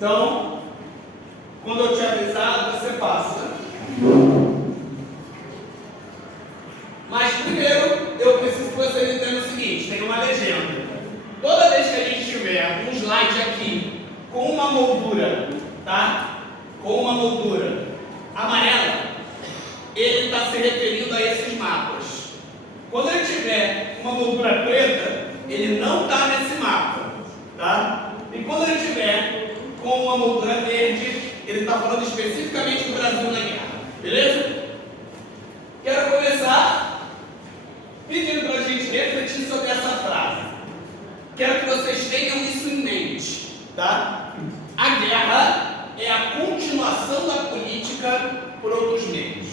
Então, quando eu te avisar, você passa. Mas primeiro, eu preciso que você entenda o seguinte, tem uma legenda. Toda vez que a gente tiver um slide aqui com uma moldura, tá? Com uma moldura amarela, ele está se referindo a esses mapas. Quando ele tiver uma moldura preta, ele não está nesse mapa, tá? E quando ele tiver com uma moldura verde, ele está falando especificamente do Brasil na guerra, beleza? Quero começar pedindo para a gente refletir sobre essa frase. Quero que vocês tenham isso em mente, tá? A guerra é a continuação da política por outros meios.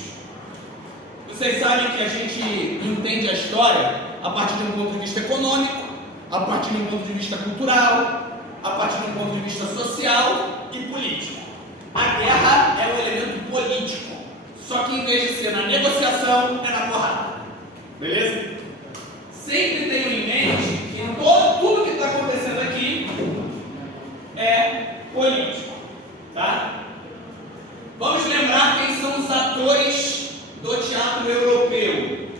Vocês sabem que a gente entende a história a partir de um ponto de vista econômico, a partir de um ponto de vista cultural, a partir de um ponto de vista social e político. A guerra é um elemento político, só que em vez de ser na negociação, é na porrada. Beleza? Sempre tenham em mente que tudo que está acontecendo aqui é político, tá? Vamos lembrar quem são os atores do teatro europeu.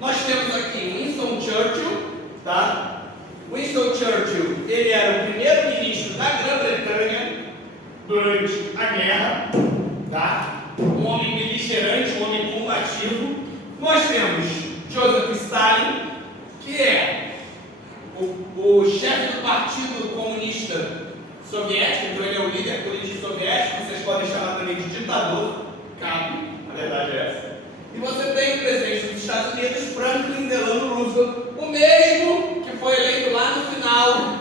Nós temos aqui Winston Churchill, tá? Winston Churchill, ele era o primeiro-ministro da Grã-Bretanha durante a guerra, tá? Um homem beligerante, um homem combativo. Nós temos Joseph Stalin, que é o chefe do Partido Comunista Soviético, então ele é o líder político soviético, vocês podem chamar também de ditador, cabe, a verdade é essa. E você tem o presidente dos Estados Unidos, Franklin Delano Roosevelt, o mesmo que foi eleito lá no final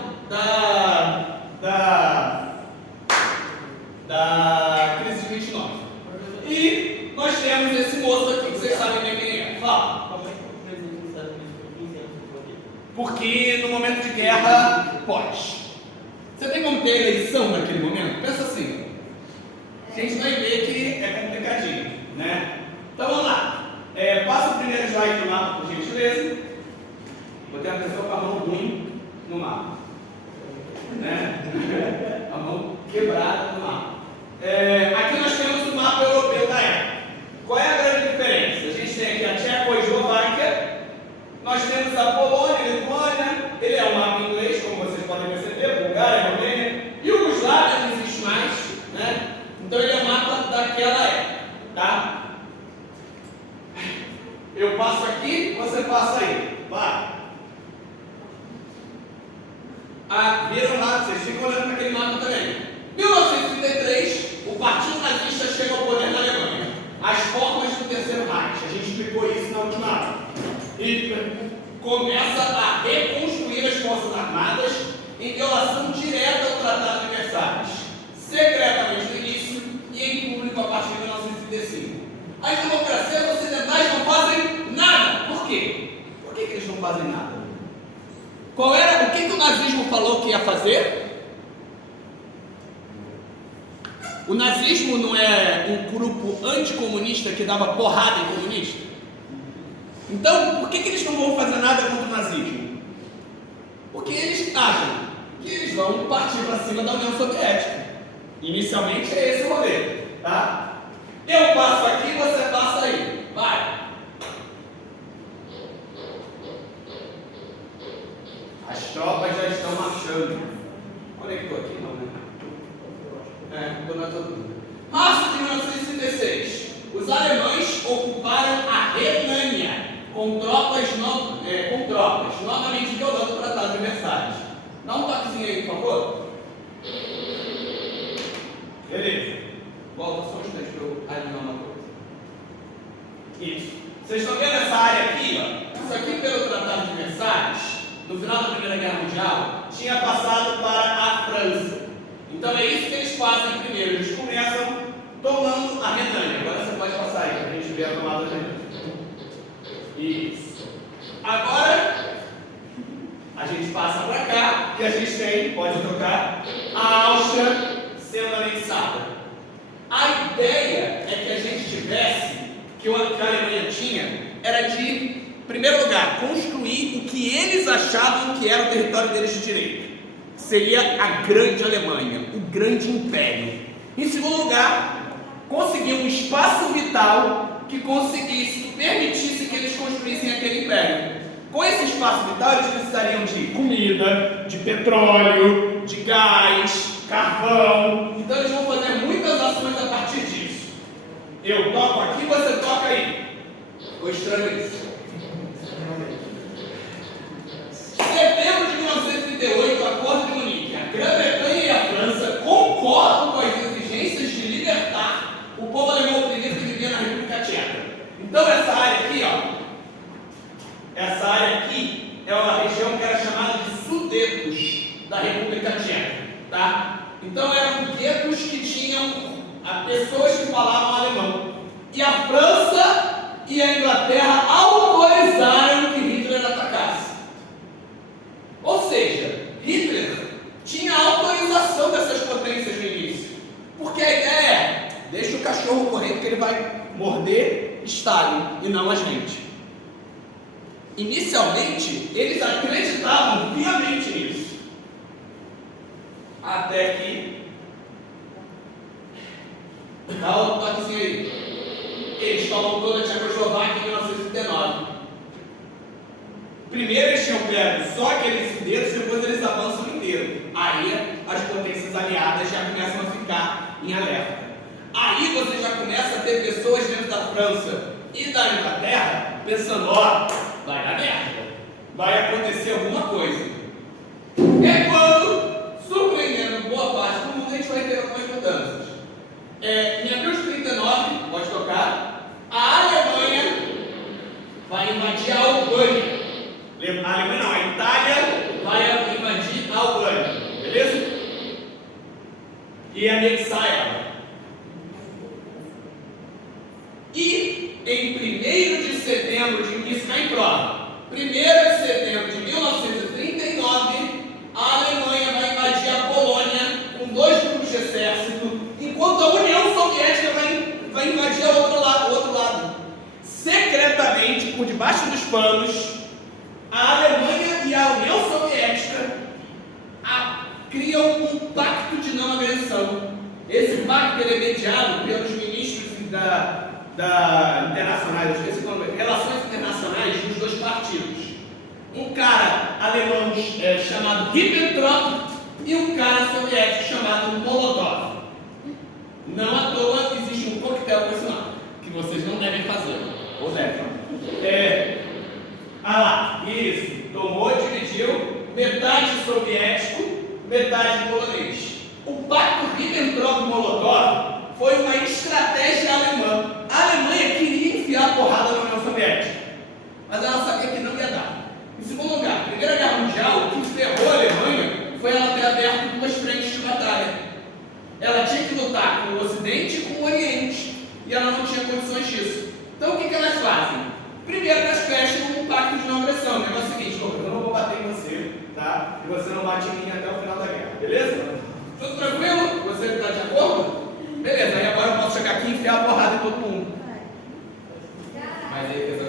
da crise de 29. E nós temos esse moço aqui, que vocês sabem bem quem é. Fala. Porque no momento de guerra, pode. Você tem como ter eleição naquele momento? Pensa assim. A gente vai ver que é complicadinho, né? Então vamos lá. Passa o primeiro slide do mapa, por gentileza. Vou ter a pessoa com a mão ruim no mapa, né? A mão quebrada no mapa. Aqui nós temos o mapa europeu da época. Qual é a grande diferença? A gente tem aqui a Tchecoslováquia, nós temos a Polônia, a Lituânia, ele é um mapa em inglês, como vocês podem perceber, Bulgária, Romênia, e o Yugoslávia não existe mais, né? Então ele é um mapa daquela época, tá? Eu passo aqui, você passa aí, vai. Viram lá, vocês ficam olhando para aquele mapa também. 1933, o Partido Nazista chega ao poder na Alemanha. As formas do Terceiro Reich, a gente explicou isso na última aula. E começa a reconstruir as Forças Armadas em violação direta ao Tratado de Versalhes, secretamente no início e em público a partir de 1935. As democracias ocidentais não fazem nada. Por quê? Por que eles não fazem nada? O que o nazismo falou que ia fazer? O nazismo não é um grupo anticomunista que dava porrada em comunista? Então, por que eles não vão fazer nada contra o nazismo? Porque eles acham que eles vão partir para cima da União Soviética. Inicialmente é esse o rolê, tá? Eu passo aqui, você passa aí. Vai. As tropas já estão marchando. Conectou aqui, não, né? Não é todo mundo. Março de 1936. Os alemães ocuparam a Renânia com tropas novamente violando o Tratado de Versalhes. Dá um toquezinho aí, por favor. Beleza. Volta só um instante para eu alinhar uma coisa. Isso. Vocês estão vendo essa área aqui, ó? Isso aqui pelo Tratado de Versalhes, no final da Primeira Guerra Mundial, tinha passado para a França. Então é isso que eles fazem primeiro. Eles começam tomando a Renânia. Agora você pode passar aí, para a gente ver a tomada da Renânia. Isso. Agora, a gente passa para cá e a gente tem, pode trocar, a Áustria sendo anexada. A ideia é que a gente tivesse, que a Alemanha tinha, era de, em primeiro lugar, construir o que eles achavam que era o território deles de direito. seria a grande Alemanha, o grande império. Em segundo lugar, conseguir um espaço vital que conseguisse, que permitisse que eles construíssem aquele império. Com esse espaço vital, eles precisariam de comida, de petróleo, de gás, carvão. Então eles vão fazer muitas ações a partir disso. Eu toco aqui, você toca aí. Ficou estranho isso. Setembro de 1938, Acordo de Munique. A Grã-Bretanha e a França concordam com as exigências de libertar o povo alemão oprimido que vivia na República Tcheca. Então essa área aqui, ó, essa área aqui é uma região que era chamada de Sudetos da República Tcheca, tá? Então eram guetos que tinham pessoas que falavam alemão. E a França e a Inglaterra autorizaram que Hitler atacasse. Ou seja, Hitler tinha autorização dessas potências no início. Porque a ideia é, deixa o cachorro correndo que ele vai morder Stalin e não a gente. Inicialmente, eles acreditavam piamente nisso. Até que... dá outro toquezinho aí. Eles tomam toda a Tchecoslováquia em 1939. Primeiro eles tinham pego só aqueles dedos, depois eles avançam inteiro. Aí as potências aliadas já começam a ficar em alerta. Aí você já começa a ter pessoas dentro da França e da Inglaterra pensando, ó, vai dar merda, vai acontecer alguma coisa. É quando, surpreendendo boa parte do mundo, a gente vai ter algumas mudanças. Em abril de 39, pode tocar, a Alemanha vai invadir a Albânia. A Alemanha não, a Itália vai invadir a Albânia, beleza? E anexar ela. E em 1º de setembro, isso está em prova, 1º de setembro de 1939, a Alemanha vai invadir a Polônia com 2 grupos de exército, enquanto a União Soviética vai invadir o outro lado. Secretamente, por debaixo dos panos, a Alemanha e a União Soviética criam um pacto de não agressão. Esse pacto ele é mediado pelos ministros internacionais, eu esqueci o nome, relações internacionais dos 2 partidos. Um cara alemão chamado Ribbentrop e um cara soviético chamado Molotov. Não à toa existe um coquetel com esse nome, que vocês não devem fazer, ou devem. Lá, isso, tomou, dividiu, metade soviético, metade polonês. O pacto Ribbentrop-Molotov foi uma estratégia alemã. A Alemanha queria enfiar a porrada na União Soviética, mas ela sabia que não ia dar. Em segundo lugar, a Primeira Guerra Mundial, o que ferrou a Alemanha foi ela ter aberto 2 frentes de batalha. Ela tinha que lutar com o Ocidente e com o Oriente, e ela não tinha condições disso. Então o que elas fazem? Primeiro elas fecham um pacto de não agressão. O negócio é o seguinte, eu não vou bater em você, tá? E você não bate em mim até o final da guerra, beleza? Tudo tranquilo? Você está de acordo? Beleza, aí agora eu posso chegar aqui e enfiar a porrada em todo mundo. Mas aí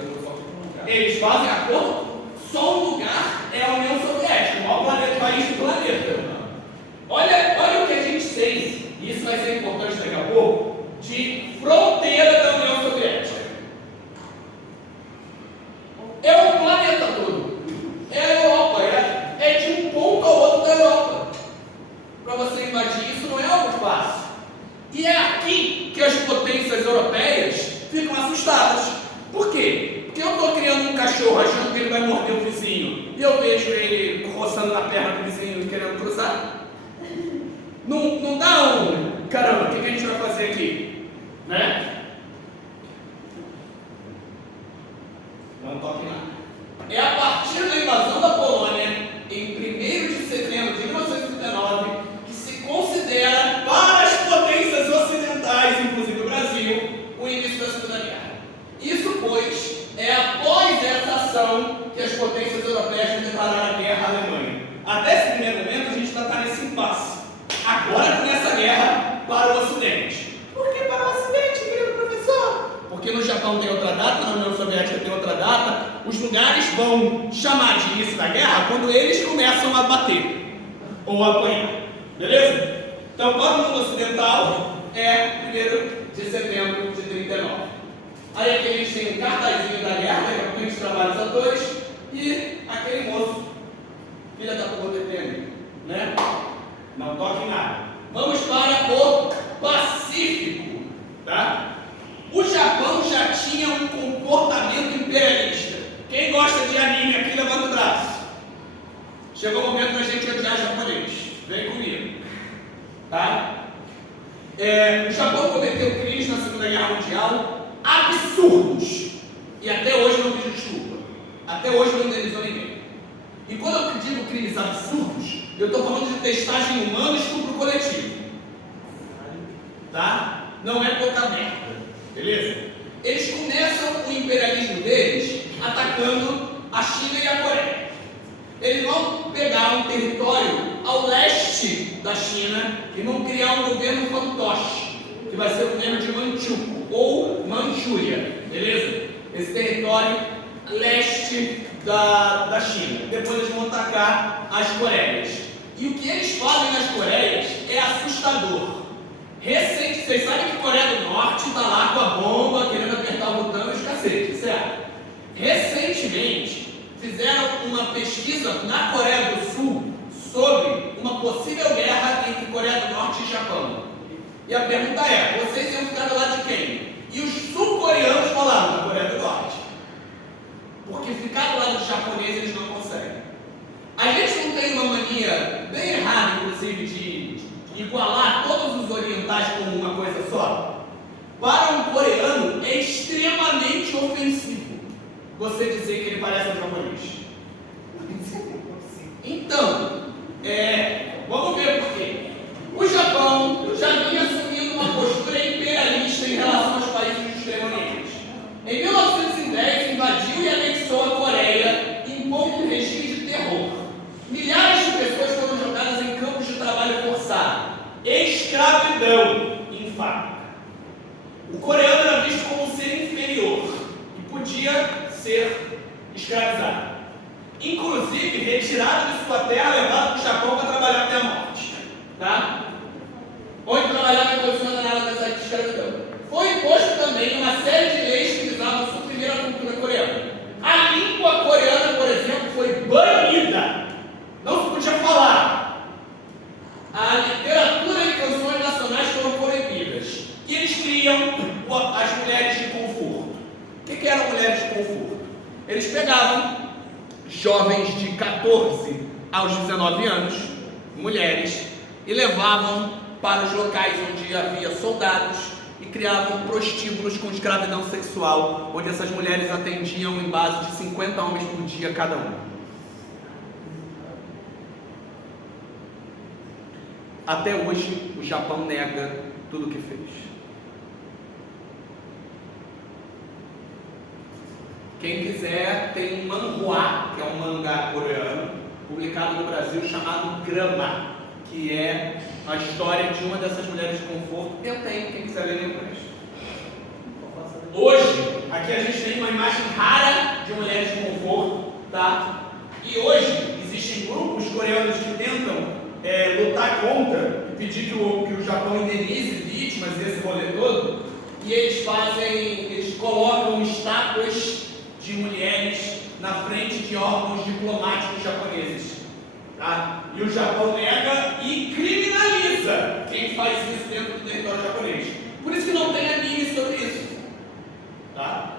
eles fazem acordo, só um lugar é a União Soviética, o maior país do planeta. Olha o que a gente fez, e isso vai ser importante daqui a pouco, de fronteira da União Soviética. É o planeta todo. É a Europa, é de um ponto ao outro da Europa. Para você invadir isso não é algo fácil. E é aqui que as potências europeias ficam assustadas. Por quê? Porque eu estou criando um cachorro achando que ele vai morder o vizinho e eu vejo ele roçando na perna do vizinho e querendo cruzar. Não dá um... Caramba, o que a gente vai fazer aqui? Né? Não toque nada. É a partir da invasão da Polônia, em 1º de setembro de 1939, que se considera, para as potências ocidentais, inclusive o Brasil, o início da Segunda Guerra. Isso, pois, é após essa ação que as potências europeias declararam a guerra à Alemanha. Até esse primeiro momento, a gente ainda está nesse impasse. Agora começa a guerra para o Ocidente. Por que para o Ocidente, querido professor? Porque no Japão tem outra data, na União Soviética tem outra data. Os lugares vão chamar de início da guerra quando eles começam a bater. ou apanhar. Beleza? Então, para o mundo ocidental, é 1º de setembro de 39. Aí aqui a gente tem um cartazinho da guerra, daqui a pouco a gente trabalha os atores, e aquele moço, filha da puta TPM, né? Não toque em nada. Vamos para o Pacífico, tá? O Japão já tinha um comportamento imperialista. Quem gosta de anime aqui, levanta o braço. Chegou o momento da gente odiar japonês. Vem comigo. Tá? O Japão cometeu crimes na Segunda Guerra Mundial absurdos. E até hoje não pediu desculpa. Até hoje não indenizou ninguém. E quando eu digo crimes absurdos, eu estou falando de testagem humana e estupro coletivo. Tá? Não é boca aberta. Beleza? Eles começam o imperialismo deles atacando a China e a Coreia. Eles vão pegar um território ao leste da China e vão criar um governo fantoche, que vai ser o governo de Manchukuo ou Manchúria. Beleza? Esse território leste da China. Depois eles vão atacar as Coreias. E o que eles fazem nas Coreias é assustador. Recente, vocês sabem que a Coreia do Norte está lá com a bomba, querendo apertar o botão e os cacetes, certo? Recentemente, fizeram uma pesquisa na Coreia do Sul sobre uma possível guerra entre Coreia do Norte e Japão. E a pergunta é, vocês iam ficar do lado de quem? E os sul-coreanos falaram da Coreia do Norte. Porque ficar do lado dos japoneses eles não conseguem. A gente não tem uma mania bem errada, inclusive, de igualar todos os orientais como uma coisa só? Para um coreano é extremamente ofensivo você dizer que ele parece um japonês. Então, vamos ver por quê. O Japão já vinha assumindo uma postura imperialista em relação aos países do Extremo Oriente. Em 1910, invadiu e anexou a Coreia, impondo um regime de terror. Milhares de pessoas foram jogadas em campos de trabalho forçado. Escravidão em fábrica. O coreano era visto como um ser inferior e podia ser escravizado. Inclusive, retirado de sua terra, levado para o Japão para trabalhar até a morte. Tá? Onde trabalhava em condição danada dessa escravidão. Foi imposto também uma série de leis que visavam suprimir a cultura coreana. A língua coreana, por exemplo, foi banida. Não se podia falar. A literatura e canções nacionais foram proibidas. E eles criam as mulheres de conforto. O que eram mulheres de conforto? Eles pegavam jovens de 14 aos 19 anos, mulheres, e levavam para os locais onde havia soldados e criavam prostíbulos com escravidão sexual, onde essas mulheres atendiam em base de 50 homens por dia cada uma. Até hoje, o Japão nega tudo o que fez. Quem quiser, tem um manhwa, que é um mangá coreano, publicado no Brasil, chamado Grama, que é a história de uma dessas mulheres de conforto. Eu tenho, quem quiser ler, eu presto. Hoje, aqui a gente tem uma imagem rara de mulheres de conforto, tá? E hoje, existem grupos coreanos que tentam lutar contra e pedir que o Japão indenize vítimas desse rolê todo, e eles colocam estátuas de mulheres na frente de órgãos diplomáticos japoneses, tá? E o Japão nega e criminaliza quem faz isso dentro do território japonês. Por isso que não tem anime sobre isso, tá?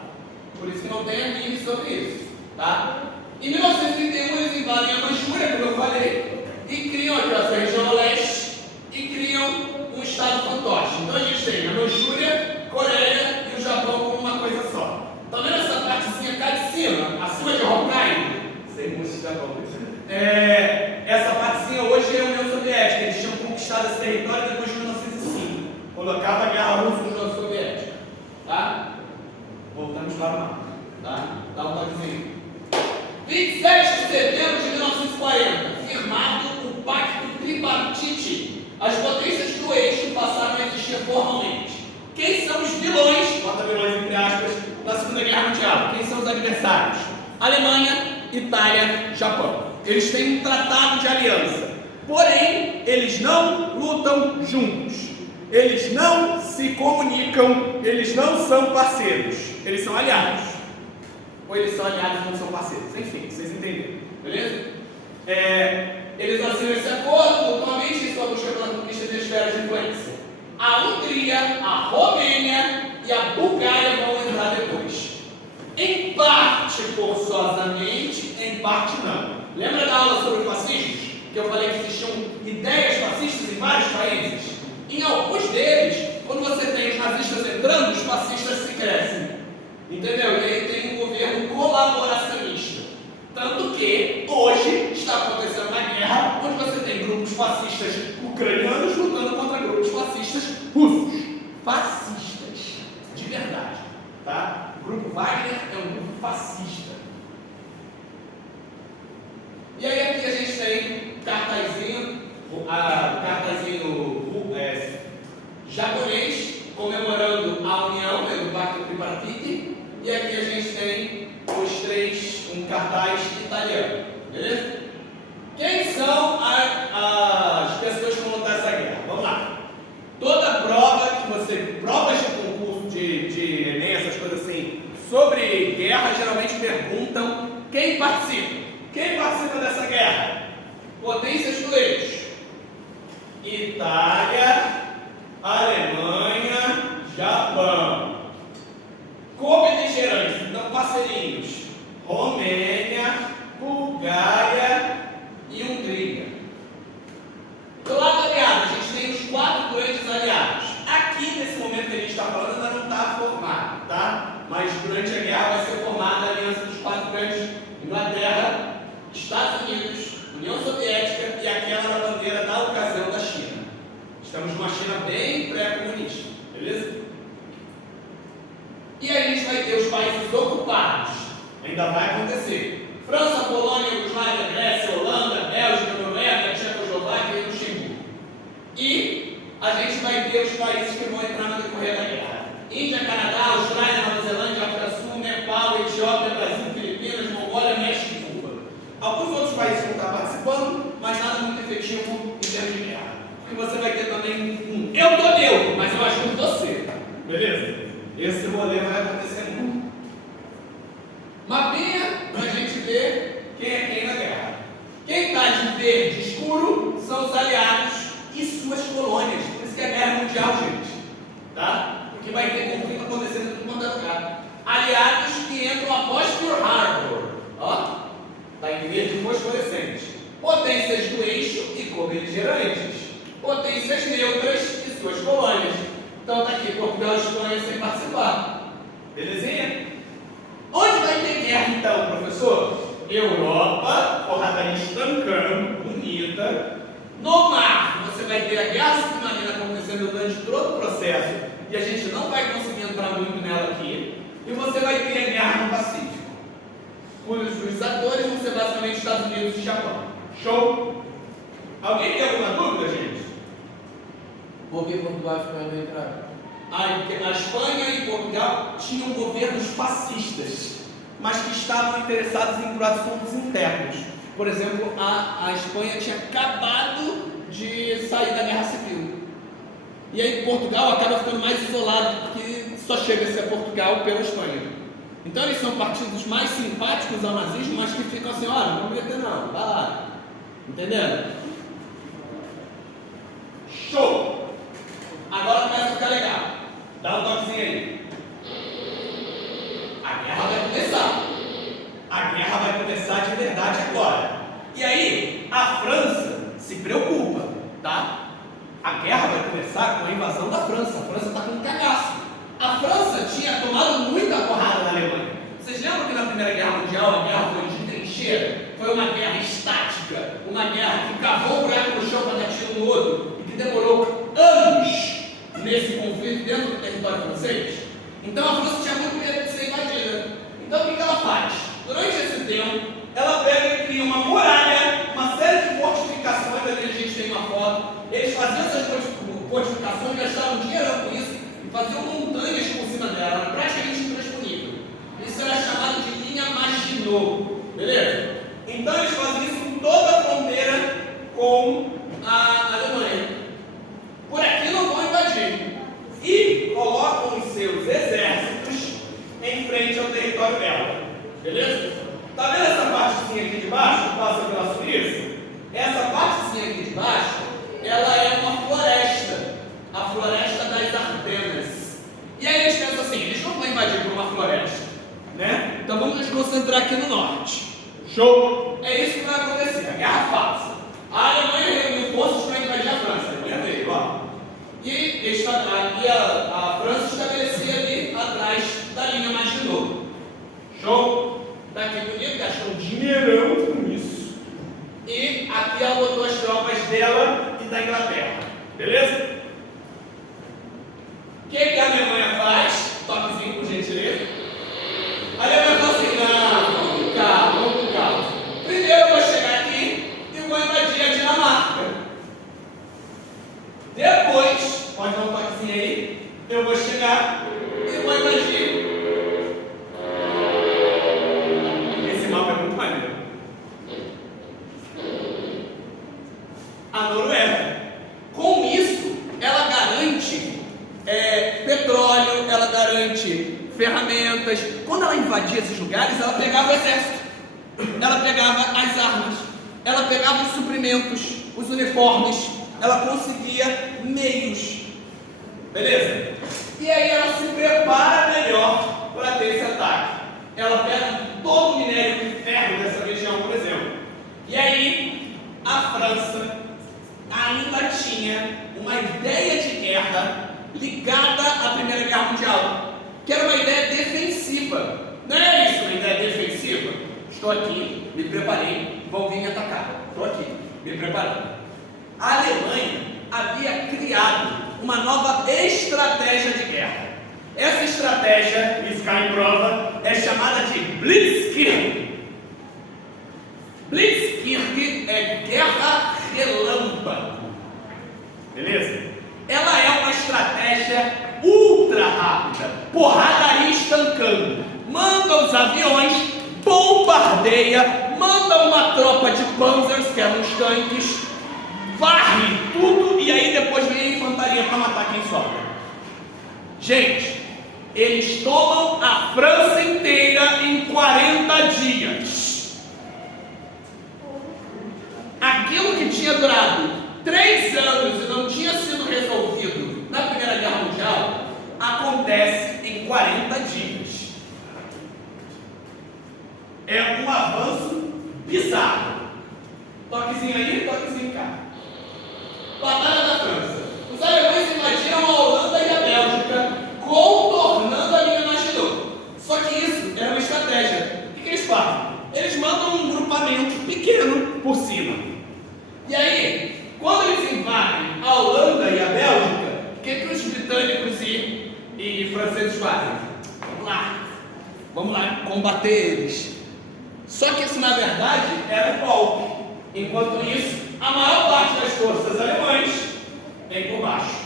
Por isso que não tem anime sobre isso, tá? Em 1931 eles invadem a Manchúria, como eu falei, e criam aqui a região leste e criam um estado fantoche. Então a gente tem a Manchúria, Coreia e o Japão como uma coisa só. Tá vendo essa partezinha cá de cima, acima de Hokkaido? Sei música de Japão. Essa partezinha hoje é a União Soviética. Eles tinham conquistado esse território depois de 1905, quando acaba a Guerra Russo Soviética. Tá? Voltamos para o mapa. Tá? Dá um toquezinho. 27 de setembro de 1940, firmado o Pacto Tripartite. As potências do eixo passaram a existir formalmente. Quem são os vilões, bota vilões entre aspas, da Segunda Guerra Mundial? Quem são os adversários? Alemanha, Itália, Japão. Eles têm um tratado de aliança. porém eles não lutam juntos, eles não se comunicam, eles não são parceiros, eles são aliados. Ou eles são aliados e não são parceiros, enfim, vocês entenderam, beleza? Eles assinam esse acordo mutuamente em sua busca pela conquista de esferas de influência. A Hungria, a Romênia e a Bulgária vão entrar depois. Em parte forçosamente, em parte não. Lembra da aula sobre fascistas? Que eu falei que existiam ideias fascistas em vários países? Em alguns deles, quando você tem os nazistas entrando, os fascistas se crescem. Entendeu? E aí tem um governo colaboracionista. Tanto que hoje está acontecendo uma guerra onde você tem grupos fascistas ucranianos lutando contra grupos fascistas russos. Fascistas, de verdade. Tá? O grupo Wagner é um grupo fascista. E aí aqui a gente tem cartazinho japonês comemorando a união do Pacto Tripartite. E aqui a gente tem um cartaz italiano, beleza? Quem são as pessoas que vão lutar essa guerra? Vamos lá. Toda prova provas de concurso de Enem, essas coisas assim, sobre guerra, geralmente perguntam quem participa. Quem participa dessa guerra? Potências do eixo: Itália, Alemanha, Japão. Co-beligerantes, então parceirinhos: Romênia, Bulgária e Hungria. Do lado aliado, a gente tem os 4 grandes aliados. Aqui, nesse momento que a gente está falando, ainda não está formado, tá? Mas durante a guerra vai ser formada a aliança dos 4 grandes: Inglaterra, Estados Unidos, União Soviética e aquela na bandeira da ocasião da China. Estamos numa China bem pré-comunista, beleza? E aí a gente vai ter os países ocupados. Ainda vai acontecer: França, Polônia, Iugoslávia, Grécia, Holanda, Bélgica, Noruega, Tchecoslováquia e Luxemburgo. E a gente vai ter os países que vão entrar no decorrer da guerra: Índia, Canadá, Austrália, Nova Zelândia, África do Sul, Nepal, Etiópia, Brasil, Filipinas, Mongólia, México e Cuba. Alguns outros países vão estar participando, mas nada muito efetivo em termos de guerra. Porque você vai ter também eu tô neutro, mas eu ajudo você. Beleza? Esse rolê vai acontecer muito. Mapinha para a gente ver quem é quem na guerra. Quem está de verde escuro são os aliados e suas colônias. Por isso que é guerra mundial, gente. Tá? Porque vai ter conflito acontecendo em tudo quanto é lugar. Aliados que entram após Pearl Harbor. Ó, está em verde fosforescente. Potências do eixo e co-beligerantes. Potências neutras e suas colônias. Então está aqui Portugal e Espanha sem participar. Belezinha? Onde vai ter guerra então, professor? Europa, porradaria estancando, bonita. No mar, você vai ter a guerra submarina acontecendo durante todo o processo e a gente não vai conseguir entrar muito nela aqui. E você vai ter a guerra no Pacífico. Os atores vão ser basicamente Estados Unidos e Japão. Show? Alguém tem alguma dúvida, gente? Por que Portugal e Espanha não entraram? A Espanha e Portugal tinham governos fascistas, mas que estavam interessados em assuntos internos. Por exemplo, a Espanha tinha acabado de sair da Guerra Civil. E aí Portugal acaba ficando mais isolado, porque só chega-se a Portugal pela Espanha. Então eles são partidos mais simpáticos ao nazismo, mas que ficam assim: olha, não vamos meter não, vai lá. Entendendo? Show! Agora começa a ficar legal. Dá um toquezinho aí. A guerra vai começar. A guerra vai começar de verdade agora. E aí, a França se preocupa, tá? A guerra vai começar com a invasão da França. A França está com um cagaço. A França tinha tomado muita porrada na Alemanha. Vocês lembram que na Primeira Guerra Mundial a guerra foi de trincheira? Foi uma guerra estática, uma guerra que cavou um buraco no chão para dar tiro no outro e que demorou anos nesse conflito dentro do território francês. Então a França tinha muito medo de ser invadida. Então o que ela faz? Durante esse tempo, ela pega e cria uma muralha, uma série de fortificações, ali a gente tem uma foto. Eles faziam essas fortificações, gastavam dinheiro com isso e faziam montanhas por cima dela, era praticamente intransponível. Isso era chamado de linha Maginot, beleza? Então eles faziam isso com toda a fronteira com a Alemanha. Por aqui não vão invadir. E colocam os seus exércitos em frente ao território belga. Beleza? Tá vendo essa partezinha aqui de baixo que passa pela Suíça? Essa partezinha aqui de baixo, ela é uma floresta. A floresta das Ardenas. E aí eles pensam assim, eles não vão invadir por uma floresta, né? Então vamos nos concentrar aqui no norte. Show! É isso que vai acontecer, a guerra falsa. A Alemanha reuniu forças para invadir a França. A Alemanha veio, ó. E a França estabelecia ali atrás da linha Maginot. Show? Daqui bonito, gastou um dinheirão com isso. E aqui ela botou as tropas dela e da Inglaterra. Beleza? O que a Alemanha faz? Toquezinho, por gentileza. A Alemanha fala assim, não, vamos com calma. Primeiro eu vou chegar aqui e vou invadir a Dinamarca. Depois, pode dar um toquezinho aí, eu vou chegar e vou invadir. Esse mapa é muito maneiro. A Noruega. Com isso, ela garante petróleo, ela garante ferramentas. Quando ela invadia esses lugares, ela pegava o exército, ela pegava as armas, ela pegava os suprimentos, os uniformes, ela conseguia meios. Beleza? E aí ela se prepara melhor para ter esse ataque. Ela pega todo o minério de ferro dessa região, por exemplo. E aí a França ainda tinha uma ideia de guerra ligada à Primeira Guerra Mundial, que era uma ideia defensiva. Não é isso, uma ideia defensiva? Estou aqui, me preparei, vão vir me atacar. Estou aqui, me preparando. A Alemanha havia criado uma nova estratégia de guerra. Essa estratégia, isso cai em prova, é chamada de Blitzkrieg. Blitzkrieg é guerra relâmpago. Beleza? Ela é uma estratégia ultra rápida, porradaria estancando. Manda os aviões, bombardeia, manda uma tropa de panzers, que eram os tanques, varre tudo e aí depois vem a infantaria para matar quem sobra. Gente, eles tomam a França inteira em 40 dias. Aquilo que tinha durado 3 anos e não tinha sido resolvido na Primeira Guerra Mundial, acontece em 40 dias. É um avanço bizarro. Toquezinho aí, toquezinho cá. Batalha da França. Os alemães invadiram a Holanda e a Bélgica, contornando a linha Maginot. Só que isso era uma estratégia. O que eles fazem? Eles mandam um grupamento pequeno por cima. E aí, quando eles invadem a Holanda e a Bélgica, o que os britânicos e franceses fazem? Vamos lá combater eles. Só que isso, na verdade, era um golpe. Enquanto isso, a maior parte das forças alemãs vem por baixo,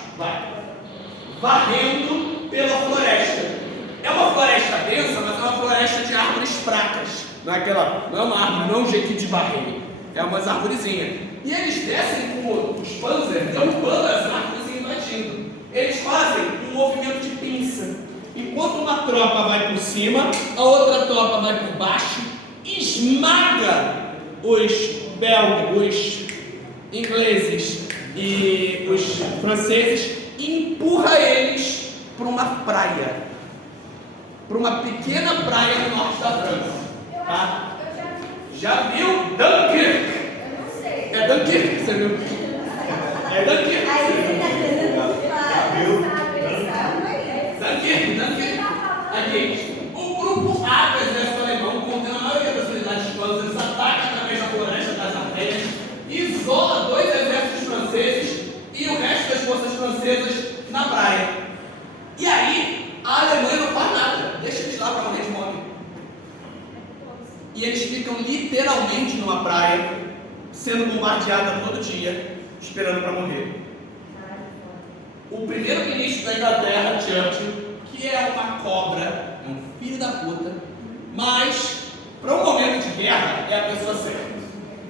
varrendo pela floresta. É uma floresta densa, mas é uma floresta de árvores fracas. Não é uma árvore, não é um jeito de varrer. É umas arvorezinhas. E eles descem com os panzers, derrubando as árvores e invadindo. Eles fazem um movimento de pinça. Enquanto uma tropa vai por cima, a outra tropa vai por baixo, esmaga os belgas, os ingleses e os franceses e empurra eles para uma praia, para uma pequena praia no norte da França. Tá? Já viu Dunkirk? É Dunkirk, você viu? É Dunkirk. Dunkirk. Aqui. O grupo A do exército alemão, contendo a maioria das unidades francesas, ataca através da floresta das Ardennes, isola 2 exércitos franceses e o resto das forças francesas na praia. E aí, a Alemanha não faz nada, deixa eles lá para morrer de fome. E eles ficam literalmente numa praia, sendo bombardeada todo dia, esperando para morrer. O primeiro-ministro da Inglaterra, Churchill, que é uma cobra, é um filho da puta, mas para um momento de guerra é a pessoa certa.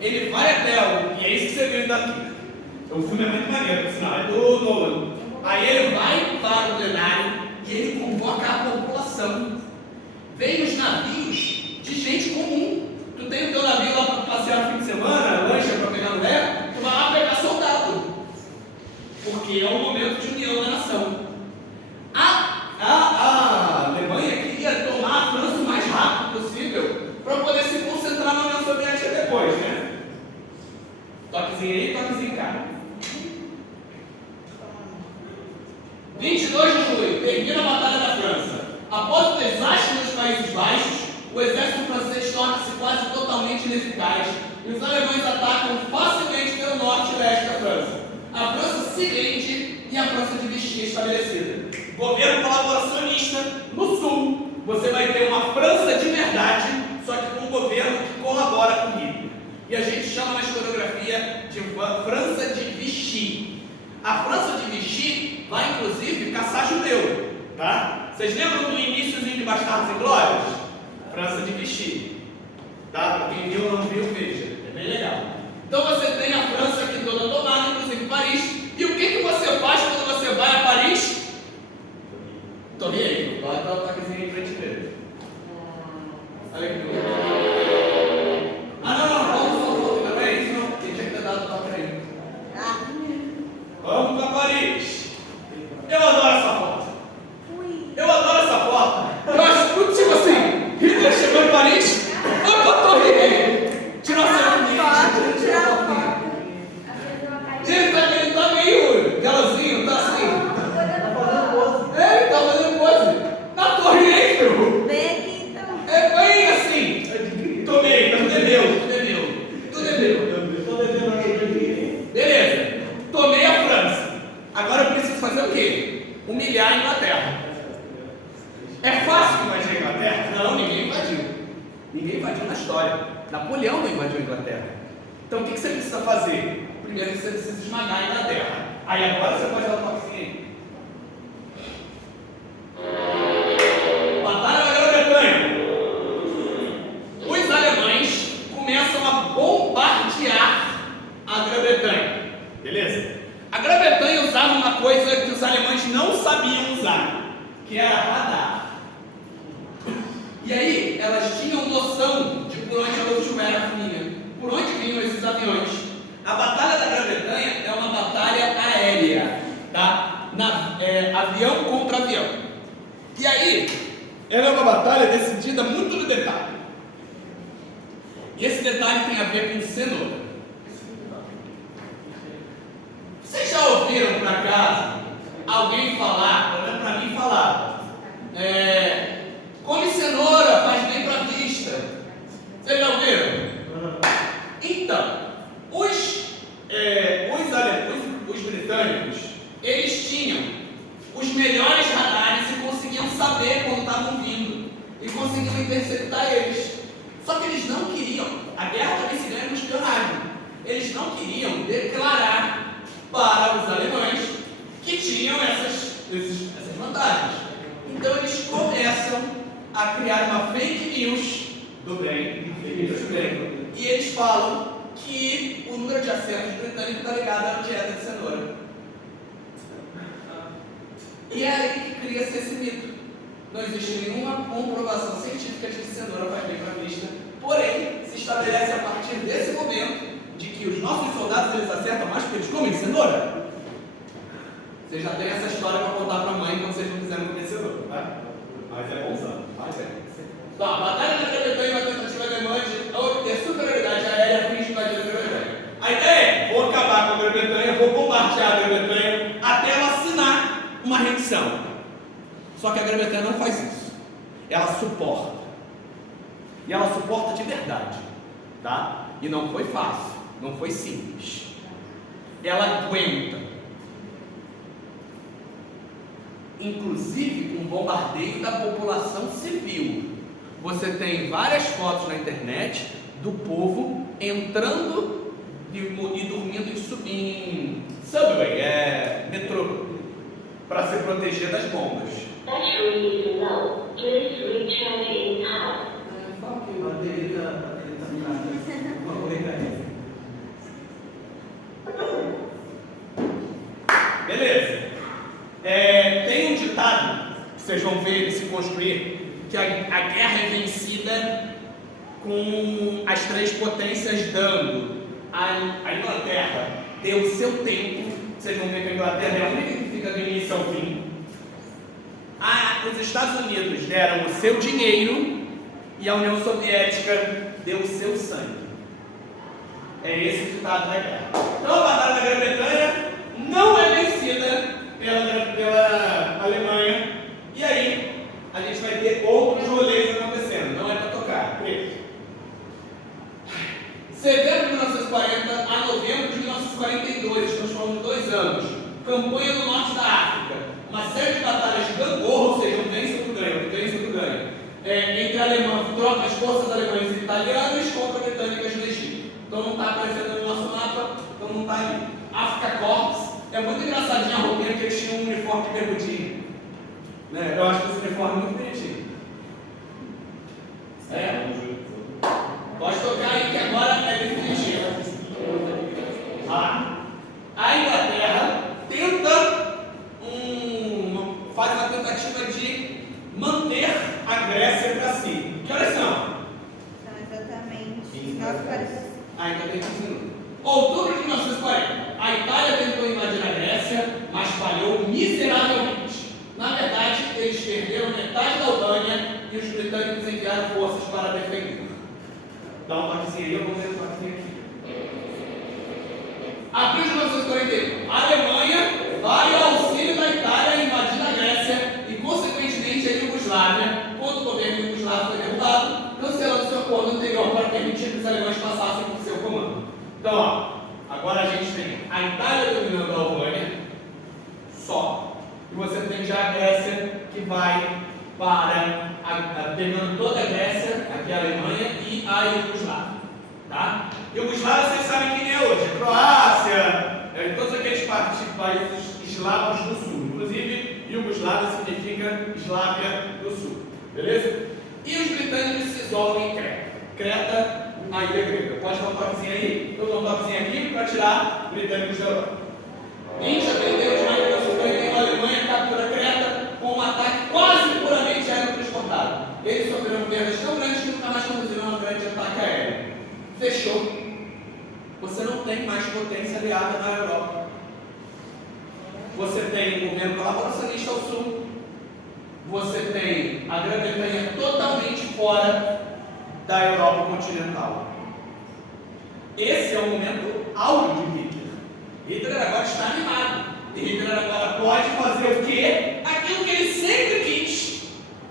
Ele vai até o E é isso que você viu daqui. O filme é muito maneiro, por sinal, é do Nolan. Aí ele vai para o plenário e ele convoca a população. Vem os navios de gente comum. Tu tem o teu navio lá para passear no fim de semana, lancha para pegar mulher, tu vai lá pegar soldado. Porque é o momento de união da nação. A Alemanha queria tomar a França o mais rápido possível para poder se concentrar na União Soviética depois, né? Toquezinho aí, toquezinho cá. 22 de julho, termina a Batalha da França. Após o desastre nos Países Baixos, o exército francês torna-se quase totalmente ineficaz e os alemães atacam facilmente pelo norte e leste da França. A França se rende e a França de Vichy é estabelecida. Governo colaboracionista no sul. Você vai ter uma França de verdade, só que com um governo que colabora com Hitler. E a gente chama na historiografia de França de Vichy. A França de Vichy vai inclusive caçar judeu, tá? Vocês lembram do iníciozinho de Bastardos e Glórias? França de Vichy, tá? Para quem viu ou não viu, veja, é bem legal. Então você tem a França aqui toda tomada, inclusive Paris. E o que você faz quando você vai a Paris? Torre Eiffel, lá está o toquezinho em frente dele. Olha aqui. Não é isso não, quem tinha que ter dado o toque aí. Vamos para Paris. Eu adoro essa foto. Eu adoro essa foto. Eu acho muito tipo assim, Hitler chegou em Paris, foi para a Torre Eiffel. Tirou a foto. Ele tá meio galozinho, tá assim. Ele tá fazendo pose. Na Torre Eiffel. É bem assim. Tomei, tudo é meu. Tudo é meu. Beleza. Tomei a França. Agora eu preciso fazer o quê? Humilhar a Inglaterra. É fácil invadir a Inglaterra? Não, ninguém invadiu. Ninguém invadiu na história. Napoleão não invadiu a Inglaterra. Então o que você precisa fazer? Primeiro você precisa esmagar a Inglaterra. Aí agora você pode dar um toquezinho aí. Batalha da Grã-Bretanha. Os alemães começam a bombardear a Grã-Bretanha. Beleza? A Grã-Bretanha usava uma coisa que os alemães não sabiam usar, que era radar. E aí, elas tinham noção de por onde a Luftwaffe vinha, por onde vinham esses aviões. A Batalha da Grã-Bretanha é uma batalha aérea, tá? Avião contra avião. E aí, ela é uma batalha decidida muito no detalhe. E esse detalhe tem a ver com cenoura. Vocês já ouviram, por acaso, alguém falar, pelo menos para mim falar, come cenoura, faz bem para a vista? Vocês já ouviram? Então, os britânicos, eles tinham os melhores radares e conseguiam saber quando estavam vindo e conseguiam interceptar eles. Só que eles não queriam, a guerra também se ganha no espionagem, eles não queriam declarar para os alemães que tinham essas vantagens. Então eles começam a criar uma fake news do bem, e eles falam que o número de assentos britânico está ligado à dieta de cenoura. E é aí que cria-se esse mito. Não existe nenhuma comprovação científica de que cenoura faz bem para a vista, porém se estabelece a partir desse momento de que os nossos soldados eles acertam mais porque eles comem cenoura. Vocês já têm essa história para contar para a mãe quando vocês não quiserem comer cenoura, tá? Mas é bonzão, mas é. Então, a Batalha da Grã-Bretanha vai tentativa alemã de ter superioridade aérea frente à invadir a Grã-Bretanha. A ideia é, vou acabar com a Grã-Bretanha, vou bombardear a Grã-Bretanha até ela assinar uma rendição. Só que a Grã-Bretanha não faz isso. Ela suporta. E ela suporta de verdade, tá? E não foi fácil, não foi simples. Ela aguenta. Inclusive com bombardeio da população civil. Você tem várias fotos na internet do povo entrando e dormindo em subway, metrô, para se proteger das bombas. Beleza. Tem um ditado, que vocês vão ver ele se construir, que a guerra é vencida com as três potências dando. A Inglaterra deu o seu tempo, vocês vão ver que a Inglaterra é a única que fica do início ao fim. Os Estados Unidos deram o seu dinheiro e a União Soviética deu o seu sangue. É esse o ditado da guerra. Então a Batalha da Grã-Bretanha não é vencida pela Alemanha. E aí a gente vai ter outros rolês acontecendo. Não é para tocar, preto. Setembro de 1940 a novembro de 1942, estamos falando de 2 anos. Campanha no norte da África. Uma série de batalhas de gangorra, ou seja, um vence outro ganha. Entre as forças alemãs e italianas contra britânicas no Egito. Então não está aparecendo no nosso mapa, então não está ali. Africa Corps. É muito engraçadinha a roupinha que eles tinham um uniforme de bermudinho. Né? Eu acho que esse uniforme é muito bonitinho. Pode tocar aí que agora é definitivo. A Inglaterra faz uma tentativa de manter a Grécia para si. Que horas são? São exatamente 9h45. Ainda tem 15 minutos. Outubro de 1940. A Itália tentou invadir a Grécia, mas falhou miseravelmente. Na verdade, eles perderam metade da Albânia e os britânicos enviaram forças para defender. Dá um toquezinho aí, eu vou ver um toquezinho aqui. Abril de 1941. A Alemanha vai ao auxílio da Itália invadindo a Grécia e, consequentemente, a Iugoslávia, quando o governo iugoslavo foi derrubado, cancelando seu acordo anterior para permitir que os alemães passassem por seu comando. Então, agora a gente tem a Itália dominando a Albânia, só, e você tem já a Grécia que vai para pegando toda a Grécia, aqui a Alemanha e a Iugoslávia. Tá? Iugoslávia, vocês sabem quem é hoje? Croácia, todos aqueles países eslavos do sul. Inclusive, Iugoslávia significa Eslávia do Sul. Beleza? E os britânicos se isolam em Creta. Creta, a ilha grega. Pode dar um toquezinho aí? Eu dou um toquezinho aqui para tirar britânicos da Europa. 20 de abril de 1941, a Alemanha captura Creta com um ataque quase puramente aerotransportado. Eles sofreram perdas tão grandes que nunca mais conduziram um grande ataque aéreo. Fechou. Você não tem mais potência aliada na Europa. Você tem o governo colaboracionista ao sul. Você tem a Grã-Bretanha totalmente fora da Europa continental. Esse é o momento áureo de Hitler. Hitler agora está animado. E Hitler agora pode fazer o quê? Aquilo que ele sempre quis.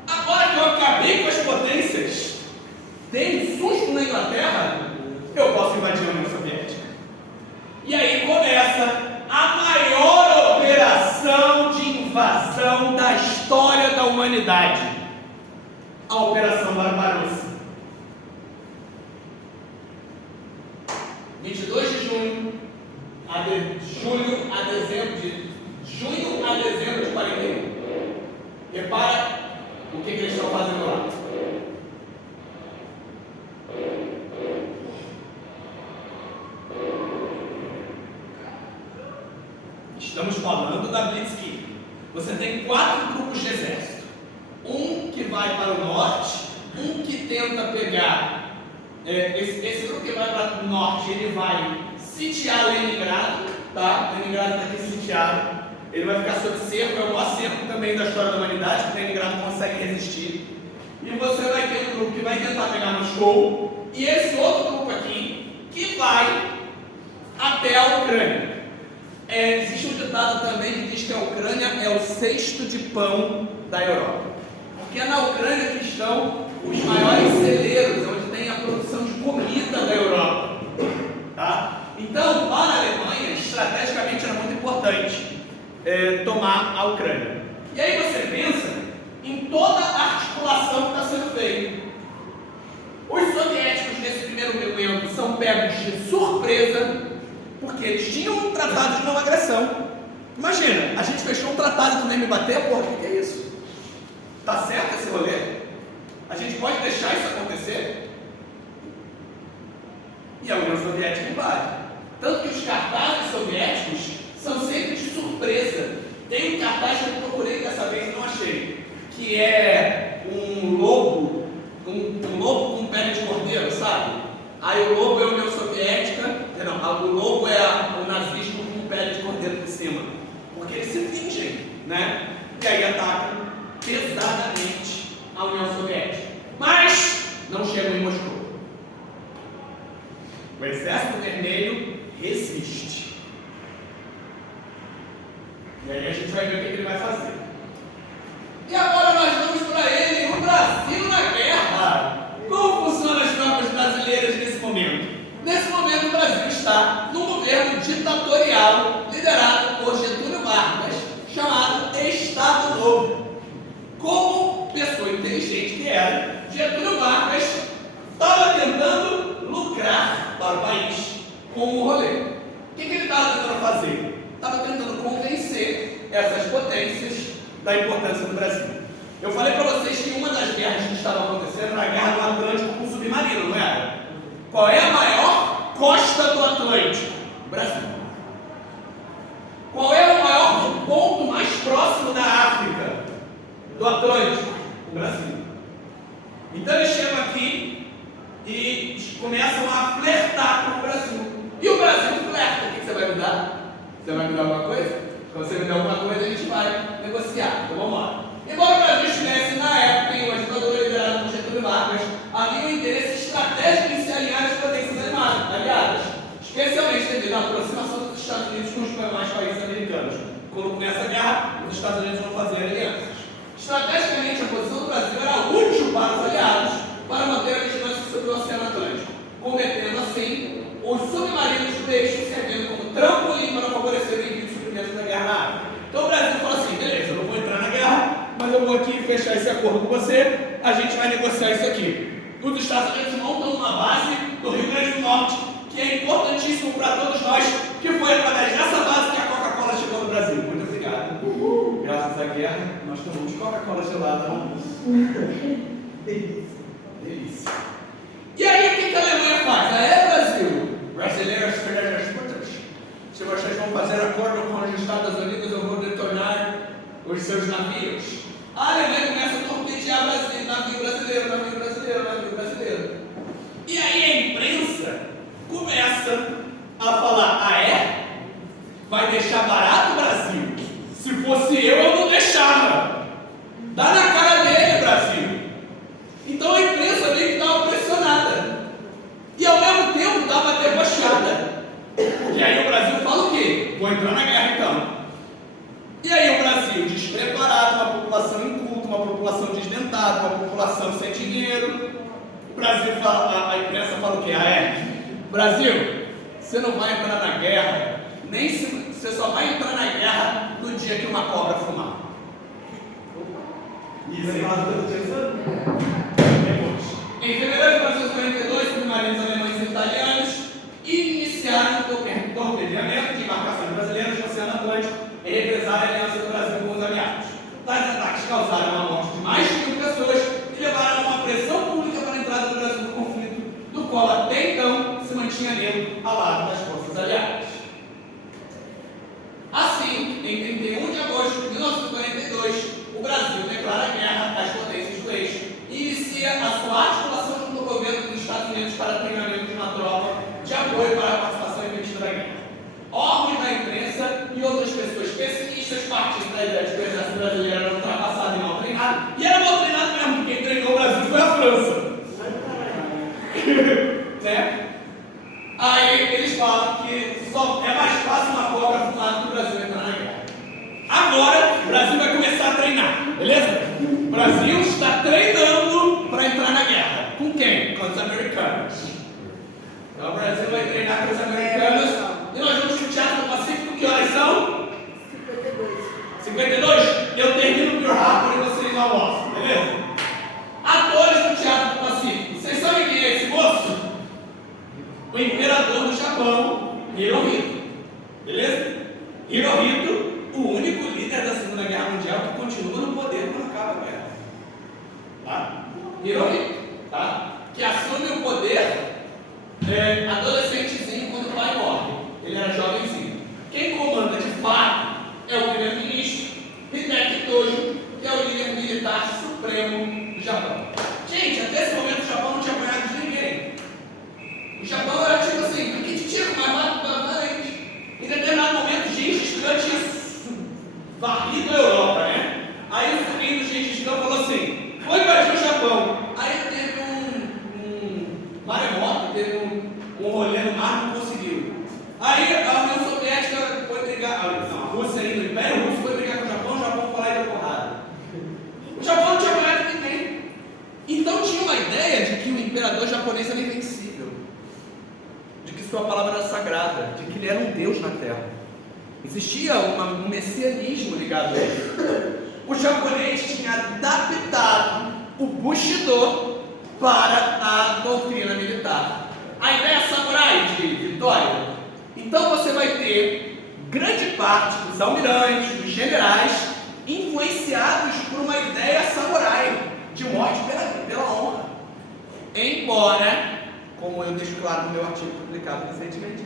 Agora que eu acabei com as potências, dei um susto na Inglaterra, eu posso invadir a União Soviética. E aí começa a maior operação de invasão da história da humanidade. A Operação Barbarossa. 22 de junho a dezembro de 41. Repara o que eles estão fazendo lá. Estamos falando da Blitzkrieg. Você tem 4 grupos de exército. Um que vai para o norte, um que tenta pegar. Esse grupo que vai para o norte, ele vai sitiar Leningrado, tá? Leningrado está aqui sitiado. Ele vai ficar sob cerco, é o maior cerco também da história da humanidade, que Leningrado consegue resistir. E você vai ter um grupo que vai tentar pegar Moscou, e esse outro grupo aqui, que vai até a Ucrânia. Existe um ditado também que diz que a Ucrânia é o cesto de pão da Europa. Porque é na Ucrânia que estão os maiores celeiros, onde tem a produção de comida da Europa. Tá? Então, para a Alemanha, estrategicamente era muito importante tomar a Ucrânia. E aí você pensa em toda a articulação que está sendo feita. Os soviéticos, nesse primeiro momento, são pegos de surpresa, porque eles tinham um tratado de não agressão. Imagina, a gente fechou um tratado que nem me bater, porra, o que é isso? Tá certo esse rolê? A gente pode deixar isso acontecer? E a União Soviética invade. Tanto que os cartazes soviéticos são sempre de surpresa. surpresa. Tem um cartaz que eu procurei dessa vez e não achei, que é um lobo com pele de cordeiro, sabe? Aí o lobo é a União Soviética, não, o lobo é o nazismo com pele de cordeiro por cima, porque eles se fingem, né? E aí atacam pesadamente a União Soviética, mas não chegam em Moscou. O Exército Vermelho resiste. E aí a gente vai ver o que ele vai fazer. E agora nós vamos para ele, o Brasil na guerra. Como funcionam as tropas brasileiras nesse momento? Nesse momento o Brasil está num governo ditatorial liderado por Getúlio Vargas, chamado Estado Novo. Como pessoa inteligente que era, Getúlio Vargas estava tentando lucrar para o país com o rolê. O que ele estava tentando fazer? Estava tentando convencer essas potências da importância do Brasil. Eu falei para vocês que uma das guerras que estava acontecendo era a Guerra do Atlântico com o submarino, não era? Qual é a maior costa do Atlântico? Brasil. Qual é o maior ponto mais próximo da África do Atlântico? O Brasil. Então eles chegam aqui e começam a flertar com o Brasil. E o Brasil flerta. O que você vai me dar? Você vai me dar alguma coisa? Quando você me der alguma coisa, a gente vai negociar. Então vamos lá. Embora o Brasil estivesse, na época, em uma ditadura liderada por Getúlio Vargas, havia um interesse estratégico em se alinhar às potências aliadas, especialmente devido à aproximação dos Estados Unidos com os demais países americanos. Quando começa a guerra, os Estados Unidos vão fazer alianças. Estrategicamente, a posição do Brasil era útil para os aliados para manter a vigilância sobre o Oceano Atlântico, cometendo assim os submarinos do eixo, servindo como trampolim para favorecer o envio de suprimentos da guerra na África. Então o Brasil fala assim: beleza, eu não vou entrar na guerra, mas eu vou aqui fechar esse acordo com você, a gente vai negociar isso aqui. Os Estados Unidos montam uma base do Rio Grande do Norte, que é importantíssimo para todos nós, que foi através dessa base que a Coca-Cola chegou no Brasil. Muito obrigado. Graças à guerra, nós tomamos Coca-Cola gelada. Delícia. E aí, o que a Alemanha faz? Brasil, brasileiros federais putas, se vocês vão fazer acordo com os Estados Unidos, eu vou detonar os seus navios. A Alemanha começa a torpedear navio brasileiro, navio brasileiro, navio brasileiro. E aí a imprensa começa a falar: ah é? Vai deixar barato o Brasil? Se fosse eu não deixava. Dá na cara dele, Brasil. Então a imprensa meio que estava pressionada. E ao mesmo tempo estava debochada. E aí o Brasil fala o quê? Vou entrar na guerra então. E aí o Brasil, despreparado, uma população inculta, uma população desdentada, uma população sem dinheiro. O Brasil fala, a imprensa fala o quê? Ah é? Brasil, você não vai entrar na guerra, você só vai entrar na guerra no dia que uma cobra fumar. Isso é em fevereiro de 1942, submarinos alemães e italianos iniciaram o torpedeamento de embarcações brasileiras no Oceano Atlântico em represália à aliança do Brasil com os aliados. Tais ataques causaram a morte de mais de 1.000 pessoas e levaram a uma pressão pública para a entrada do Brasil no conflito, do qual até então se mantinha neutro ao lado das forças aliadas. Assim, em 31 de agosto de 1942, o Brasil declara guerra às potências do eixo e inicia a sua articulação junto ao governo dos Estados Unidos para treinamento de uma tropa de apoio para a participação efetiva da guerra. Órgãos da imprensa e outras pessoas pessimistas partindo da ideia de que o exército brasileiro era ultrapassado e mal treinado. E era mal treinado mesmo, porque quem treinou o Brasil foi a França. Né? Aí eles falam que só é mais fácil uma cobra fumada que o Brasil entrar na guerra. Agora o Brasil vai começar a treinar, beleza? O Brasil está treinando para entrar na guerra. Com quem? Com os americanos. Então o Brasil vai treinar com os americanos e nós vamos para o Teatro do Pacífico. Que horas são? 52? Eu termino o Pearl Harbor e vocês almoçam, beleza? Atores do Teatro do Pacífico. Vocês sabem quem é esse moço? O imperador do Japão, Hirohito. Beleza? Hirohito, o único líder da Segunda Guerra Mundial que continua no poder quando acaba a guerra. Tá? Hirohito, tá? Que assume o poder adolescentezinho quando o pai morre. Ele era jovenzinho. Quem comanda de fato é o Hideyoshi, que é o líder militar supremo do Japão. Gente, até esse momento o Japão não tinha apanhado de ninguém. O Japão era tipo assim, aqui de tiro, mas valente. Em determinado momento, Gengis Khan tinha varrido a Europa, né? Aí o sobrinho do Gengis Khan falou assim, vou invadir o Japão. Aí teve um maremoto, teve um rolê no mar, não conseguiu. Aí a União Soviética foi brigar, a Rússia ainda, o Império Russo foi brigar com o Japão foi lá e deu porrada. O Japão não tinha ganhado ninguém. Então tinha uma ideia de que o imperador japonês era invencível, de que sua palavra era sagrada, de que ele era um deus na terra. Existia um messianismo ligado a ele. O japonês tinha adaptado o Bushido para a doutrina militar. A ideia samurai de vitória. Então você vai ter grande parte dos almirantes, dos generais, influenciados por uma ideia samurai de morte pela honra. Embora, como eu deixo claro no meu artigo publicado recentemente,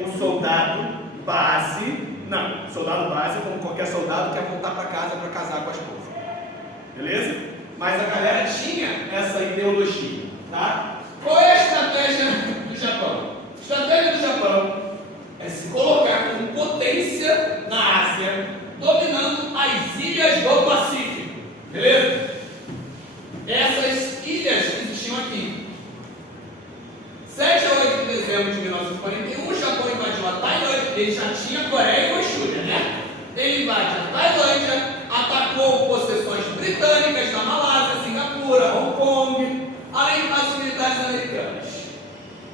o soldado base, como qualquer soldado, quer voltar para casa para casar com a esposa. Beleza? Mas a galera tinha essa ideologia, tá? Qual é a estratégia do Japão? A estratégia do Japão é se colocar como potência na Ásia, dominando as ilhas do Pacífico. Beleza? Essas ilhas que existiam aqui. 7 a 8 de dezembro de 1941, o Japão invadiu a Tailândia. Ele já tinha Coreia e Manchúria, né? Ele invade a Tailândia, atacou possessões britânicas na Malásia, Singapura, Hong Kong, além de bases militares americanas.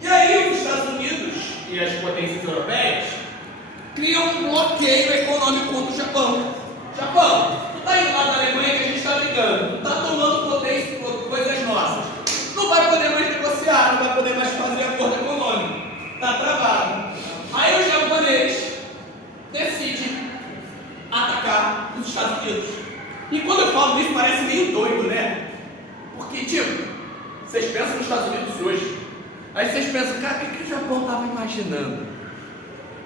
E aí os Estados Unidos e as potências europeias criam um bloqueio econômico contra o Japão. Japão, tu tá indo lá da Alemanha que a gente está brigando, tu tá tomando potência, coisas nossas, não vai poder mais negociar, não vai poder mais fazer acordo econômico, tá travado. Aí o japonês decide atacar os Estados Unidos. E quando eu falo isso parece meio doido, né? Porque, tipo, vocês pensam nos Estados Unidos hoje, aí vocês pensam, cara, o que o Japão estava imaginando?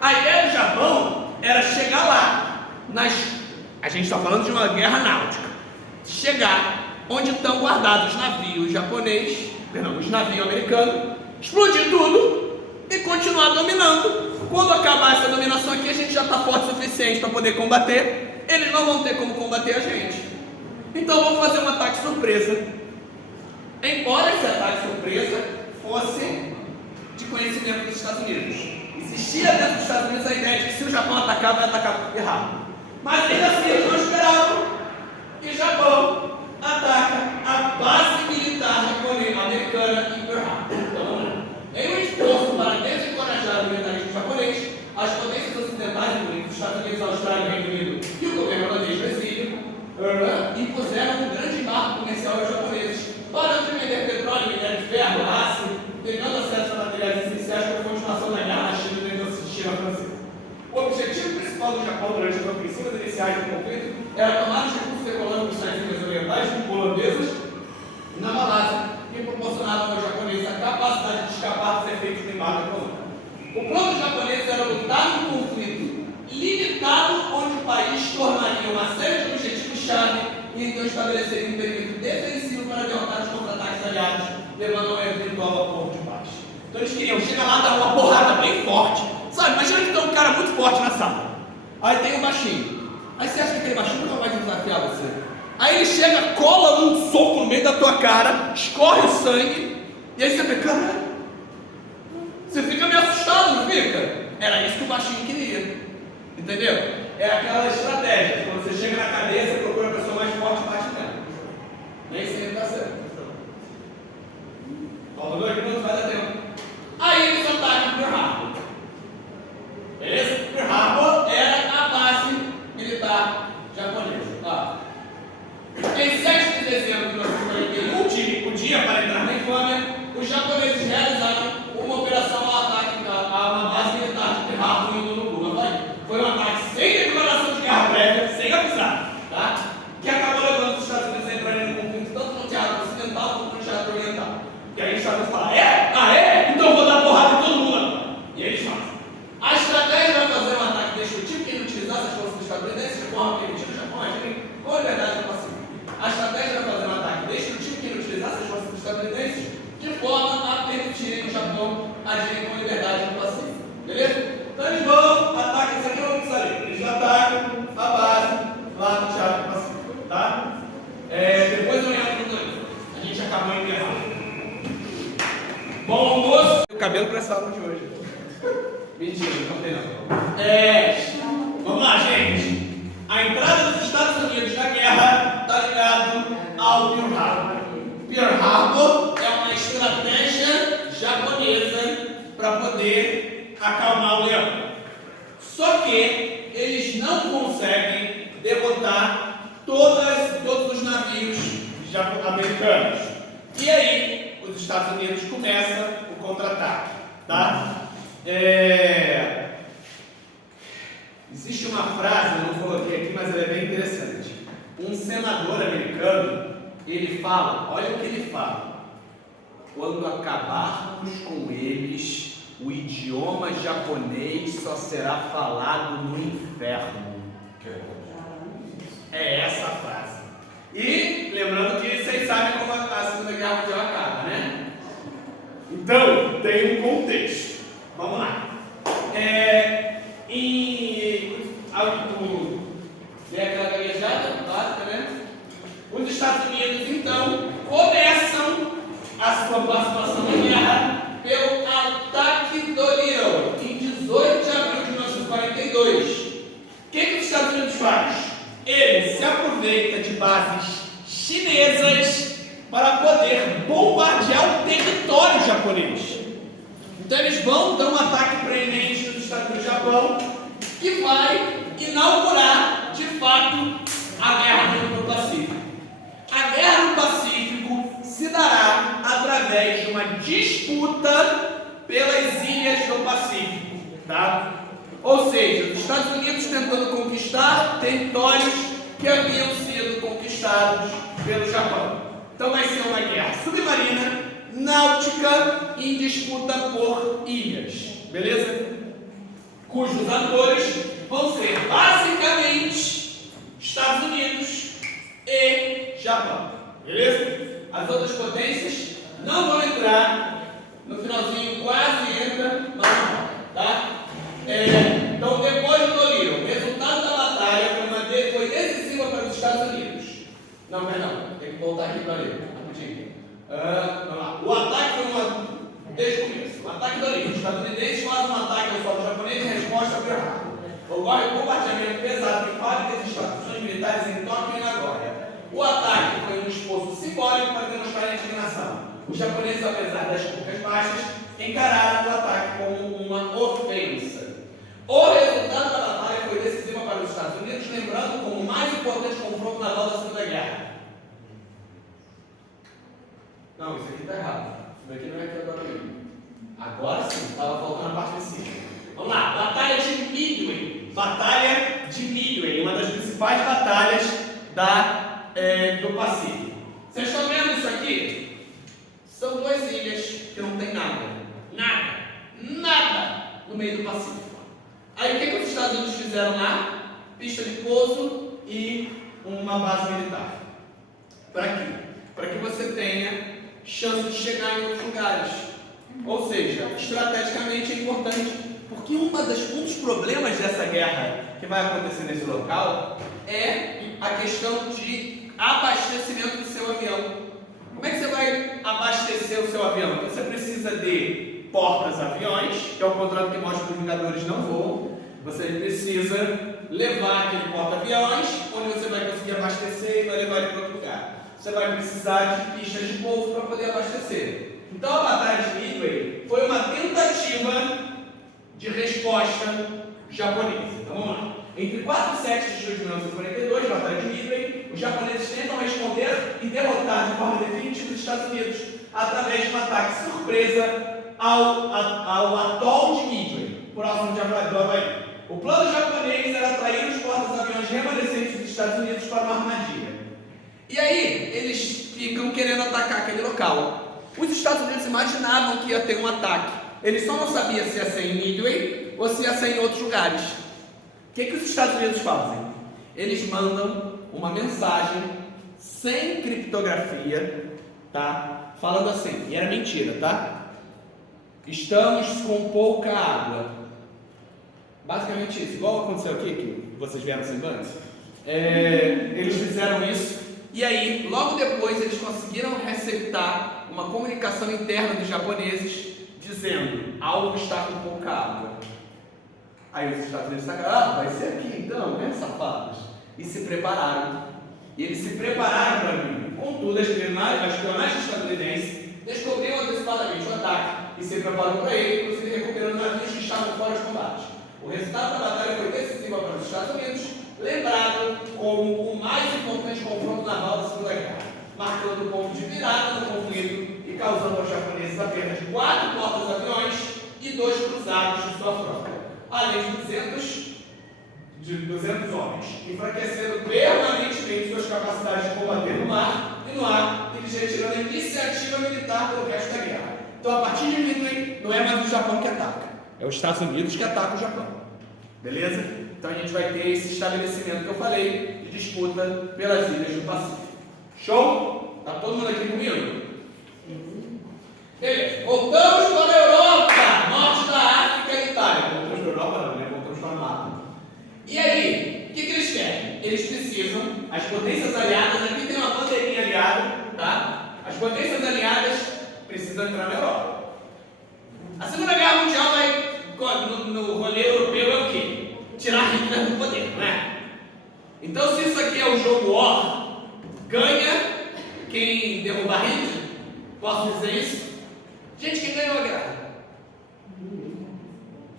A ideia do Japão era chegar lá, a gente está falando de uma guerra náutica, chegar onde estão guardados os navios os navios americanos, explodir tudo e continuar dominando. Quando acabar essa dominação aqui, a gente já está forte o suficiente para poder combater, eles não vão ter como combater a gente. Então vamos fazer um ataque surpresa. Embora esse ataque surpresa fosse de conhecimento dos Estados Unidos. Existia dentro dos Estados Unidos a ideia de que se o Japão atacar, vai atacar errado. Mas ainda assim eles não esperavam. E o Japão ataca a base militar americana em Pearl Harbor. Então, em um esforço para desencorajar o militarismo japonês, as potências ocidentais, incluindo os Estados Unidos, a Austrália, o Reino Unido e o governo holandês do exílio, impuseram um grande embargo comercial aos japoneses, parando de vender petróleo, minério de ferro, aço, negando acesso a materiais essenciais para a continuação da guerra na China e na China francesa. O objetivo principal do Japão durante as ofensivas iniciais do conflito era tomar os recursos econômicos das ilhas orientais holandesas e na Malásia, que proporcionavam aos japoneses a capacidade de escapar dos efeitos do embargo econômico. O plano dos japoneses era lutar num conflito limitado, onde o país tornaria uma série de objetivos-chave e então estabeleceria um perímetro defensivo para derrotar os contra-ataques aliados, levando a um eventual acordo de paz. Então eles queriam chegar lá e dar uma porrada bem forte. Sabe, imagina que tem um cara muito forte na sala. Aí tem um baixinho. Aí você acha que aquele baixinho nunca vai desafiar você. Aí ele chega, cola um soco no meio da tua cara, escorre o sangue, e aí você fica, caralho. Você fica meio assustado, não fica? Era isso que o baixinho queria. Entendeu? É aquela estratégia. Quando você chega na cadeia, você procura a pessoa mais forte e bate nela. Nem sempre dá certo. Falta 2 minutos, vai dar tempo. Aí eles atacam Pearl Harbor. Beleza? Pearl Harbor era a base militar japonesa. Em 7 de dezembro de 1941, o dia para entrar na infâmia, os japoneses realizaram uma operação ao ataque a uma base militar de Pearl Harbor em Honolulu, Havaí. Foi um ataque sem declaração de guerra prévia, sem avisar, tá? Que acabou levando os Estados Unidos a entrarem no conflito tanto no teatro ocidental quanto no teatro oriental. E aí os Estados Unidos falaram, forma permitida no Japão agirem com liberdade no Pacífico. A estratégia era fazer um ataque destrutivo que não utilizasse as forças estadunidenses de forma a permitirem o Japão agirem com liberdade no Pacífico. Beleza? Então eles vão, atacam, isso aqui eu não precisaria. Eles atacam a base lá no Teatro Pacífico, tá? Depois eu entro no 2. A gente acabou em guerra. Bom almoço. O cabelo para essa aula de hoje. Mentira, não tem não. Vamos lá, gente. A entrada dos Estados Unidos na guerra está ligado ao Pearl Harbor. Pearl Harbor é uma estratégia japonesa para poder acalmar o leão. Só que eles não conseguem derrotar todos os navios americanos. E aí, os Estados Unidos começam o contra-ataque, tá? Existe uma frase, eu não coloquei aqui, mas ela é bem interessante. Um senador americano, ele fala, olha o que ele fala: quando acabarmos com eles, o idioma japonês só será falado no inferno. É essa a frase. E lembrando que vocês sabem como a Segunda Guerra Mundial acaba, né? Então, tem um contexto. Vamos lá. Aquela gaguejada básica, né? Os Estados Unidos, então, começam a sua participação na guerra pelo ataque do Little, em 18 de abril de 1942. O que os Estados Unidos faz? Ele se aproveita de bases chinesas para poder bombardear o território japonês. Então eles vão dar um ataque preeminente nos Estados Unidos do Japão, que vai inaugurar, de fato, a Guerra no Pacífico. A Guerra no Pacífico se dará através de uma disputa pelas ilhas do Pacífico, tá? Ou seja, os Estados Unidos tentando conquistar territórios que haviam sido conquistados pelo Japão. Então vai ser uma guerra submarina, náutica, em disputa por ilhas, beleza? Cujos atores vão ser basicamente Estados Unidos e Japão, beleza? As outras potências não vão entrar, no finalzinho quase entra, mas não, tá? Então, depois do Dolittle, o resultado da batalha foi decisiva para os Estados Unidos. Não, perdão, tem que voltar aqui para ler, rapidinho. Vamos lá. O ataque foi desde o começo. O ataque do Dolittle. Os estadunidenses fazem um ataque ao solo japonês em resposta ao Pearl Harbor. Ocorre um bombardeamento pesado de fábricas e instalações militares em Tóquio e Nagoya. O ataque foi um esforço simbólico para demonstrar a indignação. Os japoneses, apesar das poucas baixas, encararam o ataque como uma ofensa. O resultado da batalha foi decisivo para os Estados Unidos, lembrando como o mais importante confronto naval da Segunda Guerra. Não, isso aqui está errado. Isso daqui não é aqui agora mesmo. Agora sim, estava faltando a parte de cima. Vamos lá, Batalha de Midway. Batalha de Midway, uma das principais batalhas do Pacífico. Vocês estão vendo isso aqui? São duas ilhas que não tem nada. Nada no meio do Pacífico. Aí o que os Estados Unidos fizeram lá? Pista de pouso e uma base militar. Para quê? Para que você tenha chance de chegar em outros lugares. Ou seja, estrategicamente é importante, porque um dos problemas dessa guerra que vai acontecer nesse local é a questão de abastecimento do seu avião. Como é que você vai abastecer o seu avião? Então, você precisa de portas-aviões, que é o contrato que mostra que os Vingadores não voam. Você precisa levar aquele porta-aviões, onde você vai conseguir abastecer e vai levar ele para outro lugar. Você vai precisar de pistas de pouso para poder abastecer. Então a Batalha de Midway foi uma tentativa de resposta japonesa. Então vamos lá. Entre 4 e 7 de julho de 1942, Batalha de Midway, os japoneses tentam responder e derrotar de forma definitiva os Estados Unidos através de um ataque surpresa ao atol de Midway, próximo de Havaí. O plano japonês era atrair os portas-aviões remanescentes dos Estados Unidos para uma armadilha. E aí, eles ficam querendo atacar aquele local. Os Estados Unidos imaginavam que ia ter um ataque. Eles só não sabiam se ia ser em Midway ou se ia ser em outros lugares. O que os Estados Unidos fazem? eles mandam uma mensagem sem criptografia, tá? Falando assim, e era mentira, tá? Estamos com pouca água. Basicamente isso, igual aconteceu aqui, que vocês vieram sem antes. Eles fizeram isso, e aí, logo depois, eles conseguiram receptar uma comunicação interna dos japoneses, dizendo, algo está com pouca água. Aí os Estados Unidos sacaram, vai ser aqui então, né, safados? E se prepararam. E eles se prepararam para mim. Contudo, a espionagem estadunidense descobriu antecipadamente o ataque e se preparou para ele, inclusive recuperando navios que estavam fora de combate. O resultado da batalha foi decisivo para os Estados Unidos, lembrado como o mais importante confronto naval da Segunda Guerra, marcando o ponto de virada no conflito e causando aos japoneses apenas 4 portas-aviões e 2 cruzados de sua frota, além de 200 homens, enfraquecendo permanentemente suas capacidades de combater no mar e no ar, eles retirando a iniciativa militar pelo resto da guerra. Então, a partir de Midway, não é mais o Japão que ataca, é os Estados Unidos que ataca o Japão. Beleza? Então, a gente vai ter esse estabelecimento que eu falei de disputa pelas ilhas do Pacífico. Show? Tá todo mundo aqui comigo? Beleza. Voltamos para a Europa, norte da África e Itália. Voltamos para a Europa não, né? Voltamos para a mapa. E aí, o que eles querem? Eles precisam, as potências aliadas, aqui tem uma bandeirinha aliada, tá? As potências aliadas precisam entrar na Europa. A Segunda Guerra Mundial no rolê europeu é o quê? Tirar Hitler do poder, não é? Então, se isso aqui é o jogo War, ganha quem derrubar Hitler? Posso dizer isso? Gente, quem ganhou a guerra?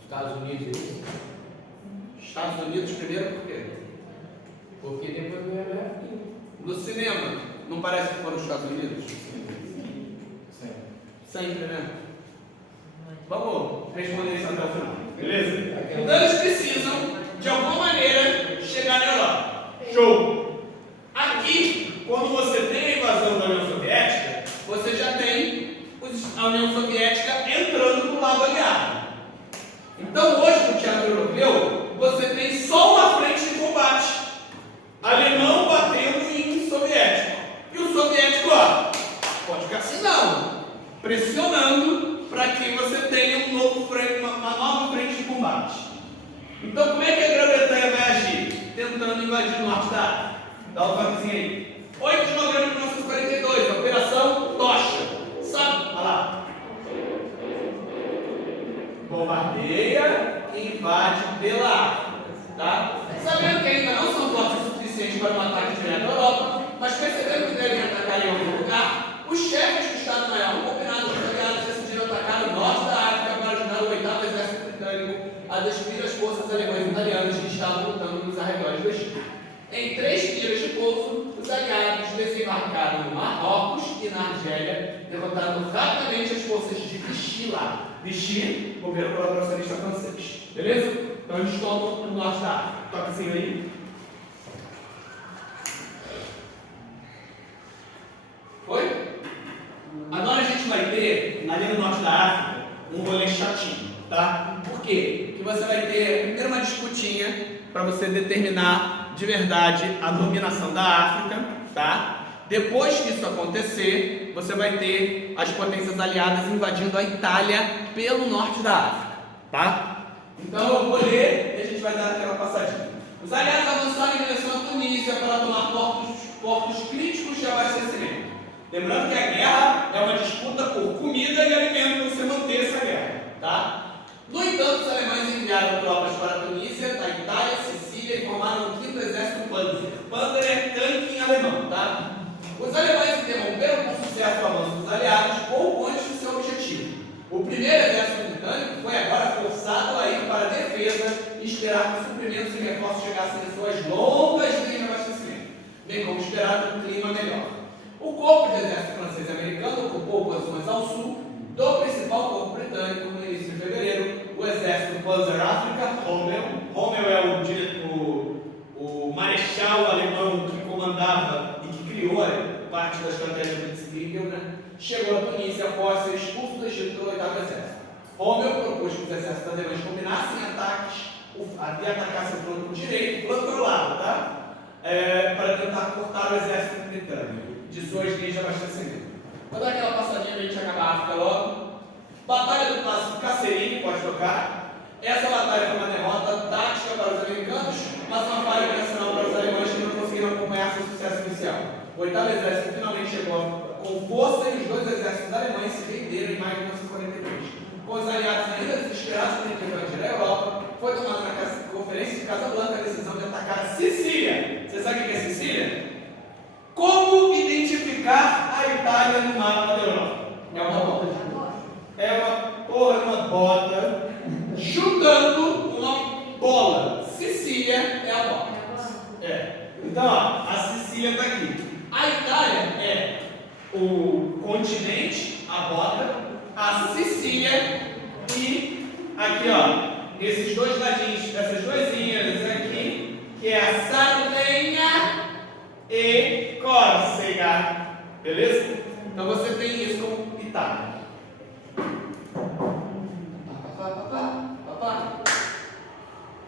Estados Unidos, isso? Estados Unidos primeiro, por quê? Porque depois veio a Guerra Fria. No cinema, não parece que foram os Estados Unidos? Sempre. Sempre, né? Vamos responder isso até o final, beleza? Então eles precisam, de alguma maneira, chegar na Europa. Show! Aqui, quando você tem a invasão da União Soviética, você já tem a União Soviética entrando para o lado aliado. Então hoje, no teatro europeu, você tem só uma frente de combate. Alemão batendo em soviético. E o soviético, ó, pode ficar assim não, pressionando para que você tenha uma nova frente de combate. Então como é que a Grã-Bretanha vai agir? Tentando invadir o norte da África. Dá um toquezinho aí. 8 de novembro de 1942, Operação Tocha. Sabe? Olha lá. Bombardeia e invade pela África. Tá? Sabendo que ainda não são fortes o suficiente para um ataque direto à Europa, mas percebendo que devem atacar em algum lugar, os chefes do Estado-Maior, combinados com os aliados, decidiram atacar o norte da África para ajudar o 8º Exército Britânico a destruir as forças alemãs e italianas que estavam lutando nos arredores do Egito. Em 3 dias de pouso, os aliados desembarcaram no Marrocos e na Argélia, derrotando rapidamente as forças de Vichy lá. Vichy, governo colaboracionista francês. Beleza? Então eles tomam o norte da África. Toquezinho aí. Foi? Agora a gente vai ter, ali no norte da África, um rolê chatinho, tá? Por quê? Porque você vai ter primeiro uma disputinha para você determinar de verdade a dominação da África, tá? Depois que isso acontecer, você vai ter as potências aliadas invadindo a Itália pelo norte da África, tá? Então eu vou ler e a gente vai dar aquela passadinha. Os aliados avançaram em direção à Tunísia para tomar portos críticos de abastecimento. Lembrando que a guerra é uma disputa por comida e alimento para você manter essa guerra, tá? No entanto, os alemães enviaram tropas para a Tunísia, da Itália, Sicília e formaram o 5º Exército Panzer. Panzer é tanque em alemão, tá? Os alemães interromperam com sucesso o avanço dos aliados pouco antes do seu objetivo. O primeiro exército britânico foi agora forçado a ir para a defesa e esperar que os suprimentos e reforços chegassem em suas longas linhas de abastecimento, bem como esperar um clima melhor. O corpo de exército francês e americano ocupou posições ao sul do principal corpo britânico no início de fevereiro, o exército Panzer Afrika Rommel. Rommel é o marechal alemão que comandava e que criou parte da estratégia do Blitzkrieg, né? Chegou à Tunísia após ser expulso do Egito pelo 8º Exército. Rommel propôs que os exércitos alemães combinassem ataques e atacassem o flanco direito e o flanco lado, tá? para tentar cortar o exército britânico. De suas linhas de abastecimento. Vou dar aquela passadinha para a gente acabar a África logo. Batalha do Passo Kasserine, pode tocar. Essa batalha foi uma derrota tática para os americanos, mas uma falha operacional para os alemães que não conseguiram acompanhar seu sucesso inicial. O 8º Exército finalmente chegou com força e os 2 exércitos alemães se renderam em maio de 1943. Com os aliados ainda desesperados por invadir a Europa, foi tomada na Conferência de Casablanca a decisão de atacar a Sicília. Você sabe o que é Sicília? Como identificar a Itália no mapa da Europa? É uma bota. É uma bota chutando uma bola. Sicília é a bota. Então, ó, a Sicília está aqui. A Itália é o continente, a bota, a Sicília e aqui, ó, esses 2 ladinhos, essas 2 ilhas aqui, que é a Sardenha e Córcega. Beleza? Então você tem isso como Itália.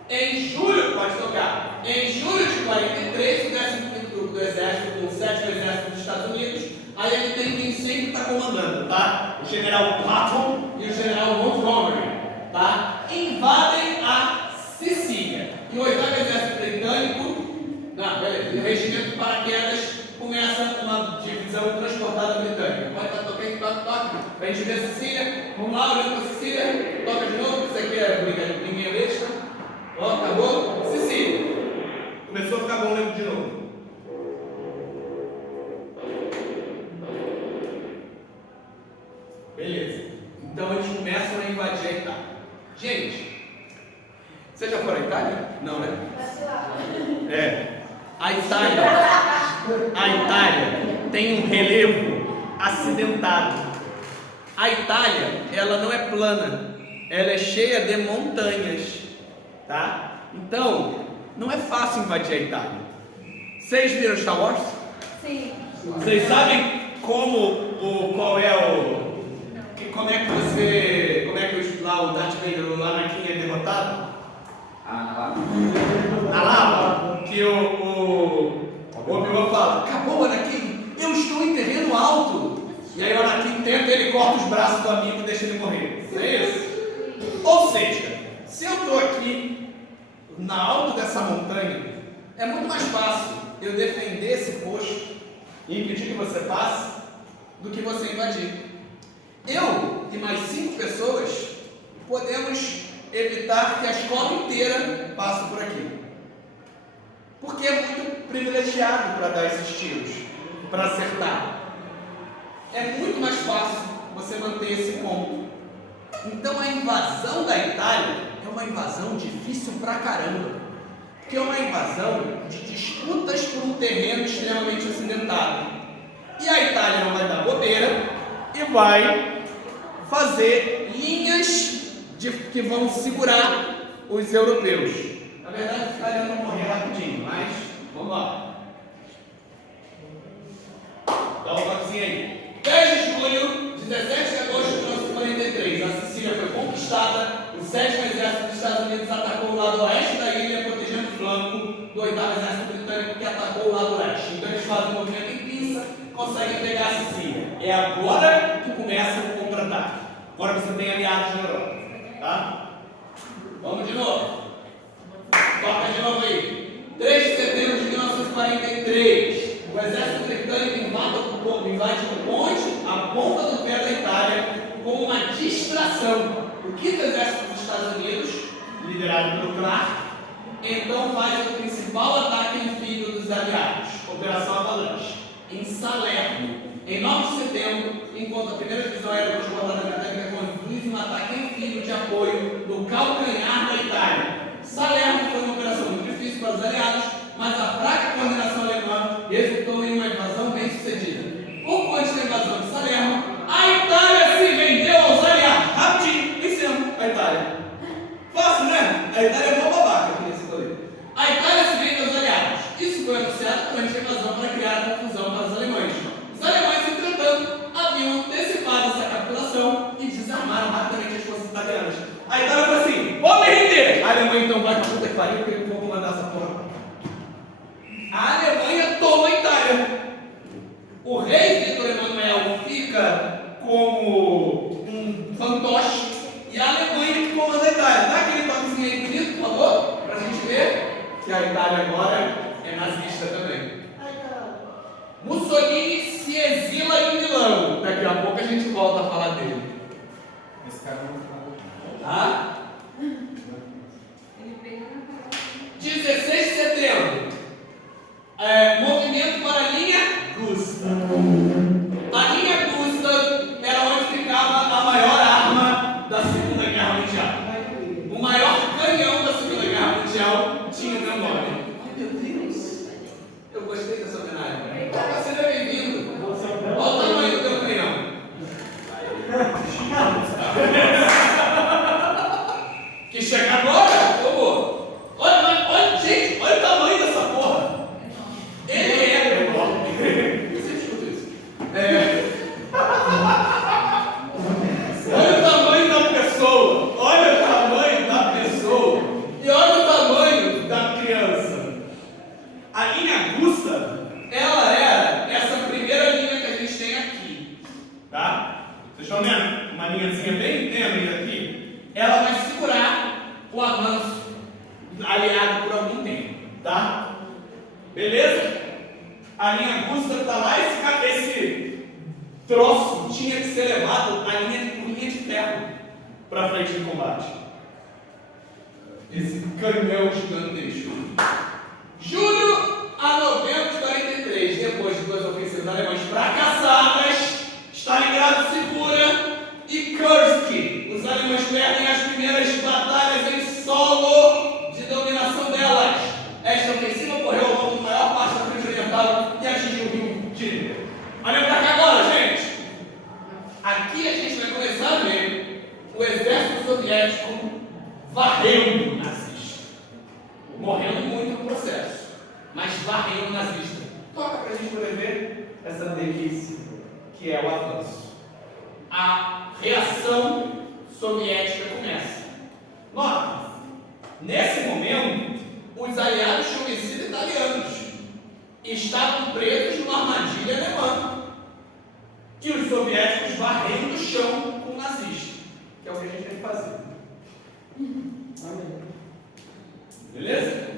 Em julho, pode tocar. Em julho de 43, o 15º Grupo do Exército, com o 7º Exército dos Estados Unidos, aí ele tem quem sempre está comandando, tá? O general Patton e o general Montgomery, tá? Invadem a Sicília. E o 8º Exército Britânico, o regimento de paraquedas, começa uma divisão transportada britânica. Pode estar tocando, toca. Pra gente ver a Sicília. Vamos lá, olhando para a Sicília. Toca de novo, isso aqui é briguinha besta. Ó, acabou? Sicília. Começou a ficar bom, lembro de novo. Beleza. Então eles começam a invadir a Itália. Gente, vocês já foram à Itália? Não, né? A Itália tem um relevo acidentado. A Itália, ela não é plana, ela é cheia de montanhas, tá? Então, não é fácil invadir a Itália. Vocês viram Star Wars? Sim. Vocês sabem como é que lá o Darth Vader, o Anakin é derrotado? Na lava, que o Obi-Wan fala: acabou, Anakin, eu estou em terreno alto. E aí o Anakin tenta, ele corta os braços do amigo e deixa ele morrer. Não é isso? Ou seja, se eu estou aqui na alto dessa montanha, é muito mais fácil eu defender esse posto e impedir que você passe do que você invadir. Eu e mais 5 pessoas podemos evitar que a escola inteira passe por aqui, porque é muito privilegiado para dar esses tiros, para acertar. É muito mais fácil você manter esse ponto. Então a invasão da Itália é uma invasão difícil pra caramba, porque é uma invasão de disputas por um terreno extremamente acidentado. E a Itália não vai dar bobeira e vai fazer linhas que vão segurar os europeus. Na verdade, os italianos vão morrer rapidinho, mas vamos lá. Dá um toquezinho aí. 10 de julho, 17 de agosto de 1943, a Sicília foi conquistada. O 7º Exército dos Estados Unidos atacou o lado oeste da ilha, protegendo o flanco do 8º Exército Britânico, que atacou o lado leste. Então eles fazem um movimento em pinça, conseguem pegar a Sicília. É agora que começa o contra-ataque. Agora você tem aliados na Europa. Tá? Vamos de novo. Toca de novo aí. 3 de setembro de 1943. O exército britânico invade o ponte, a ponta do pé da Itália, como uma distração. O 5º Exército dos Estados Unidos, liderado pelo Clark, então faz o principal ataque anfíbio dos aliados, Operação Avalanche, em Salerno, em 9 de setembro, enquanto a primeira divisão aérea transportada britânica conduz um ataque anfíbio de apoio no calcanhar da Itália. Salerno foi uma operação muito difícil para os aliados, mas a fraca coordenação alemã resultou em uma invasão bem sucedida. Pouco antes da invasão de Salerno, a Itália se rendeu aos aliados. Rapidinho, vencemos a Itália. Fácil, né? A Itália é uma babaca aqui nesse rolê. A Itália se rende aos aliados. Isso foi anunciado durante a invasão para criar confusão para os alemães. Os alemães, entretanto, haviam antecipado essa capitulação e desarmaram rapidamente as forças italianas. A Itália falou assim: vou me render! A Alemanha então vai para puta que pariu, porque eu vou comandar essa porra. A Itália agora é nazista também. Mussolini se exila em Milão. Daqui a pouco a gente volta a falar dele. Esse cara não fala. Tá? Ele pegou na palavra. 16 de setembro. Movimento para a linha Gustav. A linha Gustav era onde ficava a maior arma da Segunda Guerra Mundial. O maior canhão da Segunda Guerra Mundial tinha o meu nome. Meu Deus! Eu gostei dessa homenagem. Você é bem-vindo. Olha o tamanho do meu canhão. Que chega agora, por favor. Olha, gente, olha o tamanho dessa porra. Ele é enorme. Você escuta isso? Olha o tamanho da pessoa. Olha o tamanho da pessoa. E olha o tamanho da criança. A linha Gustav, ela era essa primeira linha que a gente tem aqui. Tá? Vocês estão vendo? Uma linhazinha bem tênue aqui. Ela vai segurar o avanço aliado por algum tempo. Tá? Beleza? A linha Gustav está lá e esse troço tinha que ser levado a linha de ferro para frente de combate. Esse canhão gigantesco. Julho a novembro de 43, depois de duas ofensivas alemãs fracassadas, Stalingrado segura e Kursk. Os alemães perdem as primeiras batalhas em solo de dominação delas. Esta ofensiva correu ao longo da maior parte da frente oriental e atingiu o rio Tigre. Olha pra cá agora, gente. Aqui a gente vai começar a ver o exército soviético varrendo o nazista. Morrendo muito no processo, mas varrendo o nazista. Toca pra gente poder ver essa delícia que é o avanço. A reação soviética começa. Nota, nesse momento, os aliados tinham vencido italianos e estavam presos numa armadilha alemã. E os soviéticos varrendo o chão com o nazista, que é o que a gente tem que fazer. Beleza?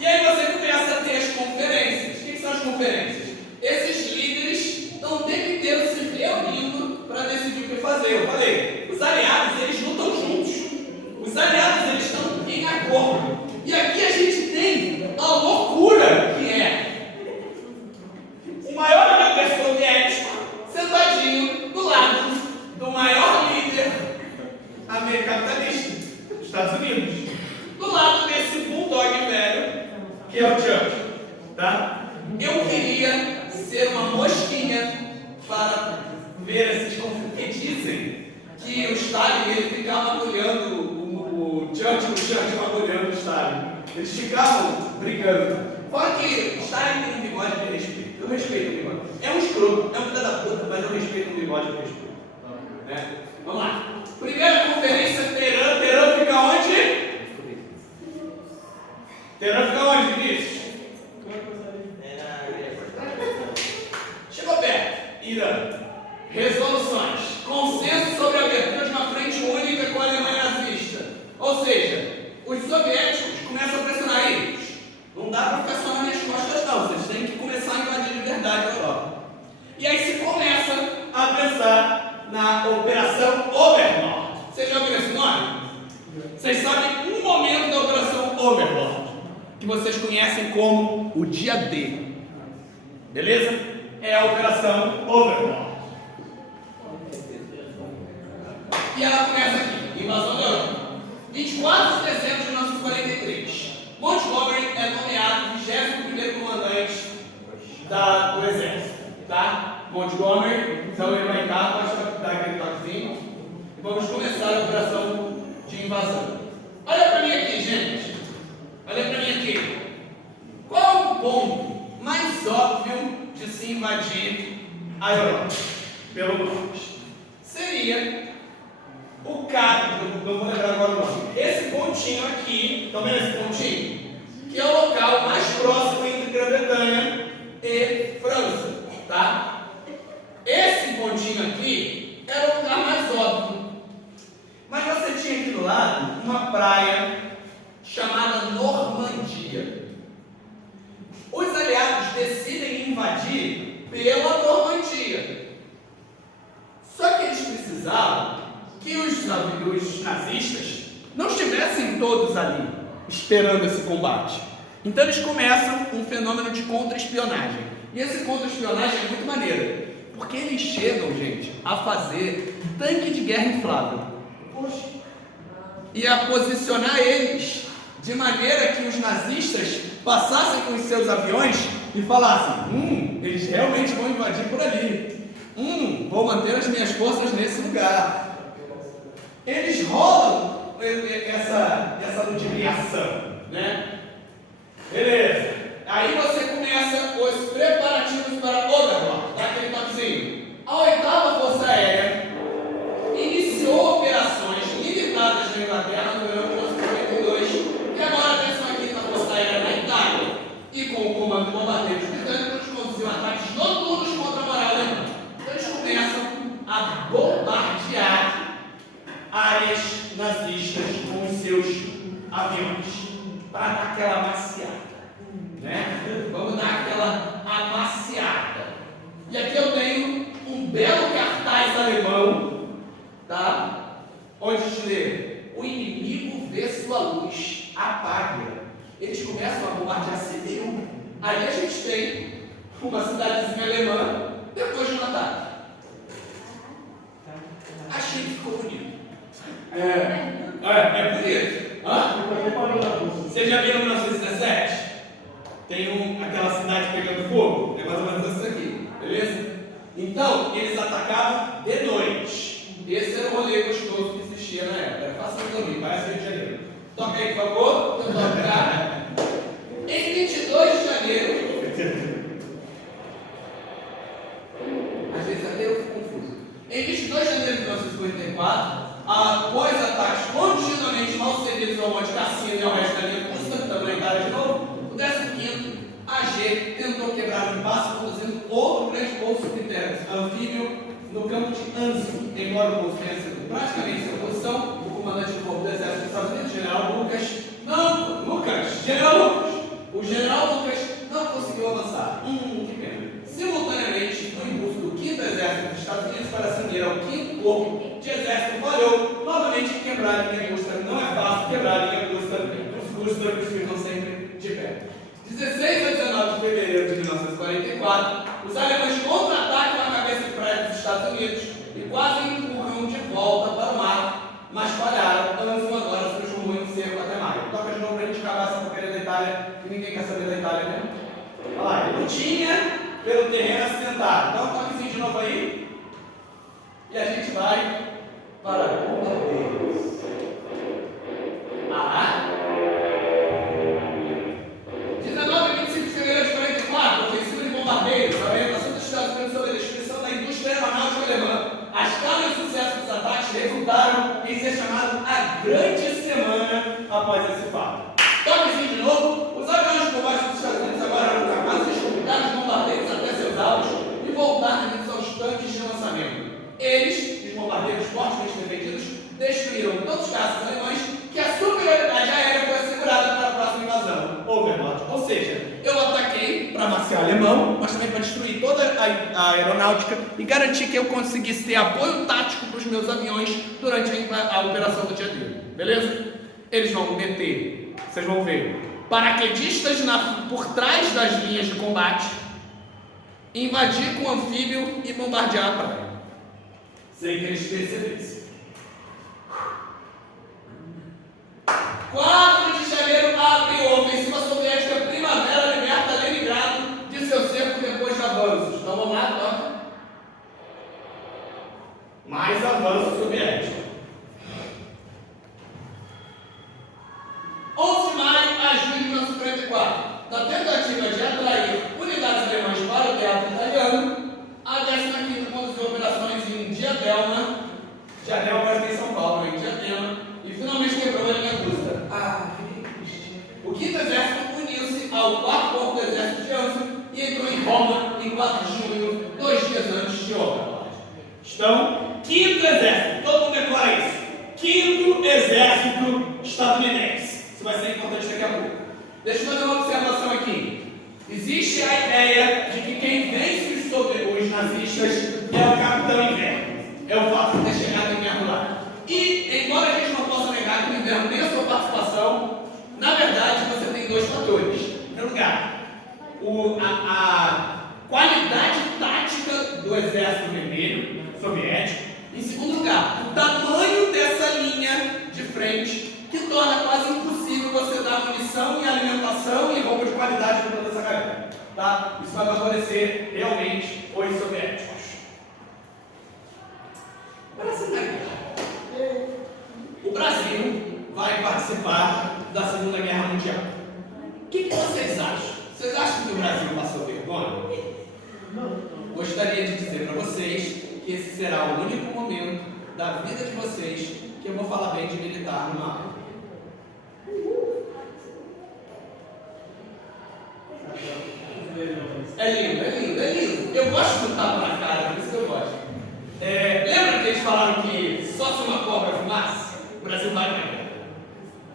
E aí você começa a ter as conferências. O que são as conferências? Esses líderes estão o tempo inteiro se reunindo para decidir o que fazer. Eu falei, os aliados eles lutam juntos. Os aliados eles estão em acordo. E aqui a gente tem a loucura que é o maior líder soviético sentadinho do lado do maior líder capitalista dos Estados Unidos. Do lado desse bulldog velho, que é o Churchill, tá? Eu queria ser uma mosquinha para ver esses conflitos. Que dizem que o Stalin ele ficava agulhando o Churchill agulhando o Stalin. Eles ficavam brigando. Fora que o Stalin tem um bigode de respeito. Eu respeito o bigode. É um escroto, é um filho da puta, mas eu respeito o bigode de respeito. Né? Vamos lá. Primeira conferência, Teherã. Teherã fica onde? Teherã fica onde, Vinícius? Chegou perto. Irã. Resoluções. Consenso sobre a abertura de uma frente única com a Alemanha nazista. Ou seja, os soviéticos começam a pressionar eles. Não dá para ficar só nas minhas costas, não. Vocês têm que começar a invadir de verdade a Europa. E aí se começa a pensar na Operação Overlord. Vocês já ouviram esse nome? Vocês sabem um momento da Operação Overlord, que vocês conhecem como o dia D. Beleza? É a Operação Overlord. E ela começa aqui, invasão da Europa. 24 de dezembro de 1943. Montgomery é nomeado 21º comandante do exército. Tá? Montgomery, então ele vai cá, pode dar aquele toquezinho. E vamos começar a operação de invasão. Olha para mim aqui, gente. Olha para mim aqui. Qual o ponto mais óbvio de se invadir a Europa pelo norte? Seria o Cabo, não vou lembrar agora o nome. Esse pontinho aqui, estão vendo esse pontinho? Que é o local mais próximo entre Grã-Bretanha e França, tá? Esse pontinho aqui era o lugar mais óbvio. Mas você tinha aqui do lado uma praia chamada Normandia. invadir pela Normandia. Só que eles precisavam que os nazistas não estivessem todos ali, esperando esse combate. Então eles começam um fenômeno de contra-espionagem. E esse contra-espionagem é muito maneiro, porque eles chegam, gente, a fazer tanque de guerra inflável. E a posicionar eles de maneira que os nazistas passassem com os seus aviões e falassem: eles realmente vão invadir por ali. Vou manter as minhas forças nesse lugar. Eles rolam essa ludibriação, né? Beleza. Aí você começa os preparativos para Overlord, dá aquele toquezinho. A 8ª Força Aérea iniciou operações limitadas na Inglaterra no ano 1942, que agora estão aqui na Força Aérea na Itália, e com o comando de bombardeiros britânicos conduziam ataques noturnos contra a moral alemã. Então eles começam a bombardear áreas nazistas com os seus aviões, para dar aquela maciada, né? Vamos dar aquela amaciada. E aqui eu tenho um belo cartaz alemão, tá? Onde diz ler: o inimigo vê sua luz, apague-a. Eles começam a bombardear civil. Aí a gente tem uma cidadezinha alemã depois de um ataque. Achei que ficou bonito. É bonito. Vocês já viram 1917? Tem aquela cidade pegando fogo? É mais ou menos isso aqui, beleza? Então, eles atacavam de noite. Esse era o rolê gostoso que existia na época. Era fácil de dormir, parece Rio de Janeiro. Toca aí, por favor. Em 22 de janeiro. Às vezes até eu fico confuso. Em 22 de janeiro de 1954, após ataques continuamente mal cedidos ao Monte Cassino e ao resto da linha Constantino na Itália de novo, o 15º AG tentou quebrar o impasse conduzindo outro grande voo subterrâneo, anfíbio, no campo de Anzio. Embora o voo tenha sido praticamente sem oposição, o comandante do corpo do exército dos Estados Unidos, o general Lucas não conseguiu avançar. Que pena. Simultaneamente, no impulso do 5º Exército dos Estados Unidos para ascender ao 5º Corpo de Exército, falhou novamente em quebrar a linha Gustav. Não é fácil quebrar a linha Gustav, os Gustavs ficam sempre de pé. 16 a 19 de fevereiro de 1944, os alemães contra-atacam a cabeça de praia dos Estados Unidos e quase empurram de volta para o mar, mas falharam. Anzio agora se transformou em cerco até maio. Toca de novo para a gente acabar essa porcaria da Itália, que ninguém quer saber da Itália mesmo. Olha lá, lutinha pelo terreno acidentado. Dá um toquezinho de novo aí. E a gente vai para bombardeiros. 19 e 25 de fevereiro de 44, ofensiva de bombardeiros, a orientação dos Estados Unidos sobre a destruição da indústria aeronáutica alemã. As causas de sucesso dos ataques resultaram em ser chamado a Grande Semana após esse fato. Toquezinho de novo. Os aviões de combate dos Estados Unidos agora eram capazes de escutar os bombardeiros até seus alvos e voltar unidos aos tanques de lançamento. Eles, os bombardeiros fortemente defendidos, destruíram tantos caças alemães que a superioridade aérea foi assegurada para a próxima invasão. Overlord. Ou seja, eu ataquei para maciar alemão, mas também para destruir toda a aeronáutica e garantir que eu conseguisse ter apoio tático para os meus aviões durante a operação do dia D. Beleza? Eles vão meter, vocês vão ver, paraquedistas por trás das linhas de combate, invadir com anfíbio e bombardear a praia, sem que eles percebessem. 4 de janeiro abre a ofensiva soviética Primavera liberta Leningrado de seu cerco depois de avanços. Então vamos lá, toca. Mais avanço soviético. 11 de maio a julho de 1944. Na tentativa de atrair unidades alemãs para o teatro italiano, a 15ª conduziu operações em Diadema. Diadema agora tem São Paulo, em Diadema, e finalmente quebrou a linha Gustav. O 5º Exército uniu-se ao 4º Corpo do Exército de Anzio e entrou em Roma em 4 de junho, 2 dias antes de Overlord. Então, 5º Exército, todo mundo declara isso. 5º Exército estadunidense. Isso vai ser importante daqui a pouco. Deixa eu fazer uma observação aqui. Existe a ideia de que quem a qualidade tática do Exército Vermelho soviético. Em segundo lugar, o tamanho dessa linha de frente, que torna quase impossível você dar munição e alimentação e roupa de qualidade para toda essa galera. Tá? Isso vai favorecer realmente os soviéticos. Para essa guerra, o Brasil vai participar da Segunda Guerra Mundial. O que vocês acham? Vocês acham que o Brasil passou vergonha? Gostaria de dizer para vocês que esse será o único momento da vida de vocês que eu vou falar bem de militar no mapa. É lindo, é lindo, é lindo. Eu gosto de tapa na cara, por isso que eu gosto. Lembra que eles falaram que só se uma cobra fumasse, o Brasil vai para a guerra?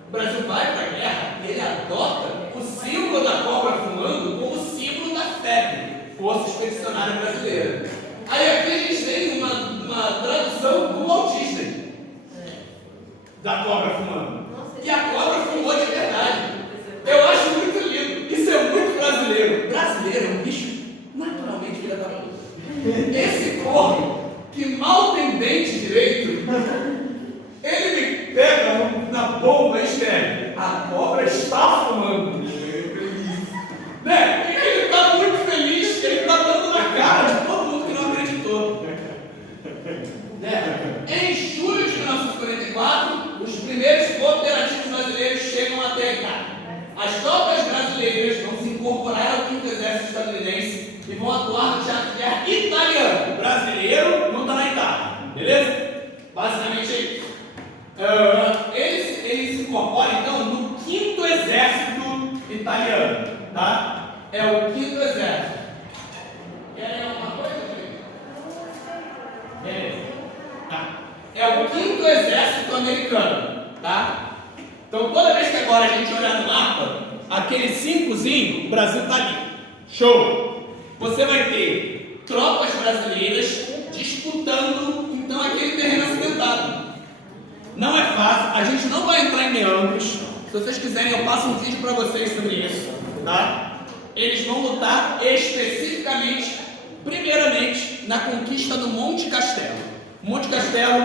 O Brasil vai para a guerra e ele adota o símbolo da cobra fumando como símbolo da FEB, Força Expedicionária Brasileira. Aí aqui a gente tem uma tradução do Walt Disney da cobra fumando. E a cobra fumou de verdade. Eu acho muito lindo. Isso é muito brasileiro. Brasileiro é um bicho naturalmente filha da puta. Esse corno que mal tem dente direito, ele me pega na bomba e escreve: a cobra está fumando. Né? Ele está muito feliz, ele está dando na cara de todo mundo que não acreditou. Né? Em julho de 1944, os primeiros cooperativos brasileiros chegam até a Itália. As tropas brasileiras vão se incorporar ao 5º Exército Estadunidense e vão atuar no teatro de guerra italiano. O brasileiro não está na Itália, beleza? Basicamente é isso. Eles se incorporam então no 5º Exército Italiano, tá? É o 5º Exército. Querem alguma coisa, gente? Beleza. Tá. É o 5º Exército Americano, tá? Então toda vez que agora a gente olhar no mapa, aquele 5zinho, o Brasil está ali. Show! Você vai ter tropas brasileiras disputando então aquele terreno acidentado. Não é fácil, a gente não vai entrar em meandros. Se vocês quiserem, eu passo um vídeo para vocês sobre isso, tá? Eles vão lutar especificamente, primeiramente, na conquista do Monte Castelo. Monte Castelo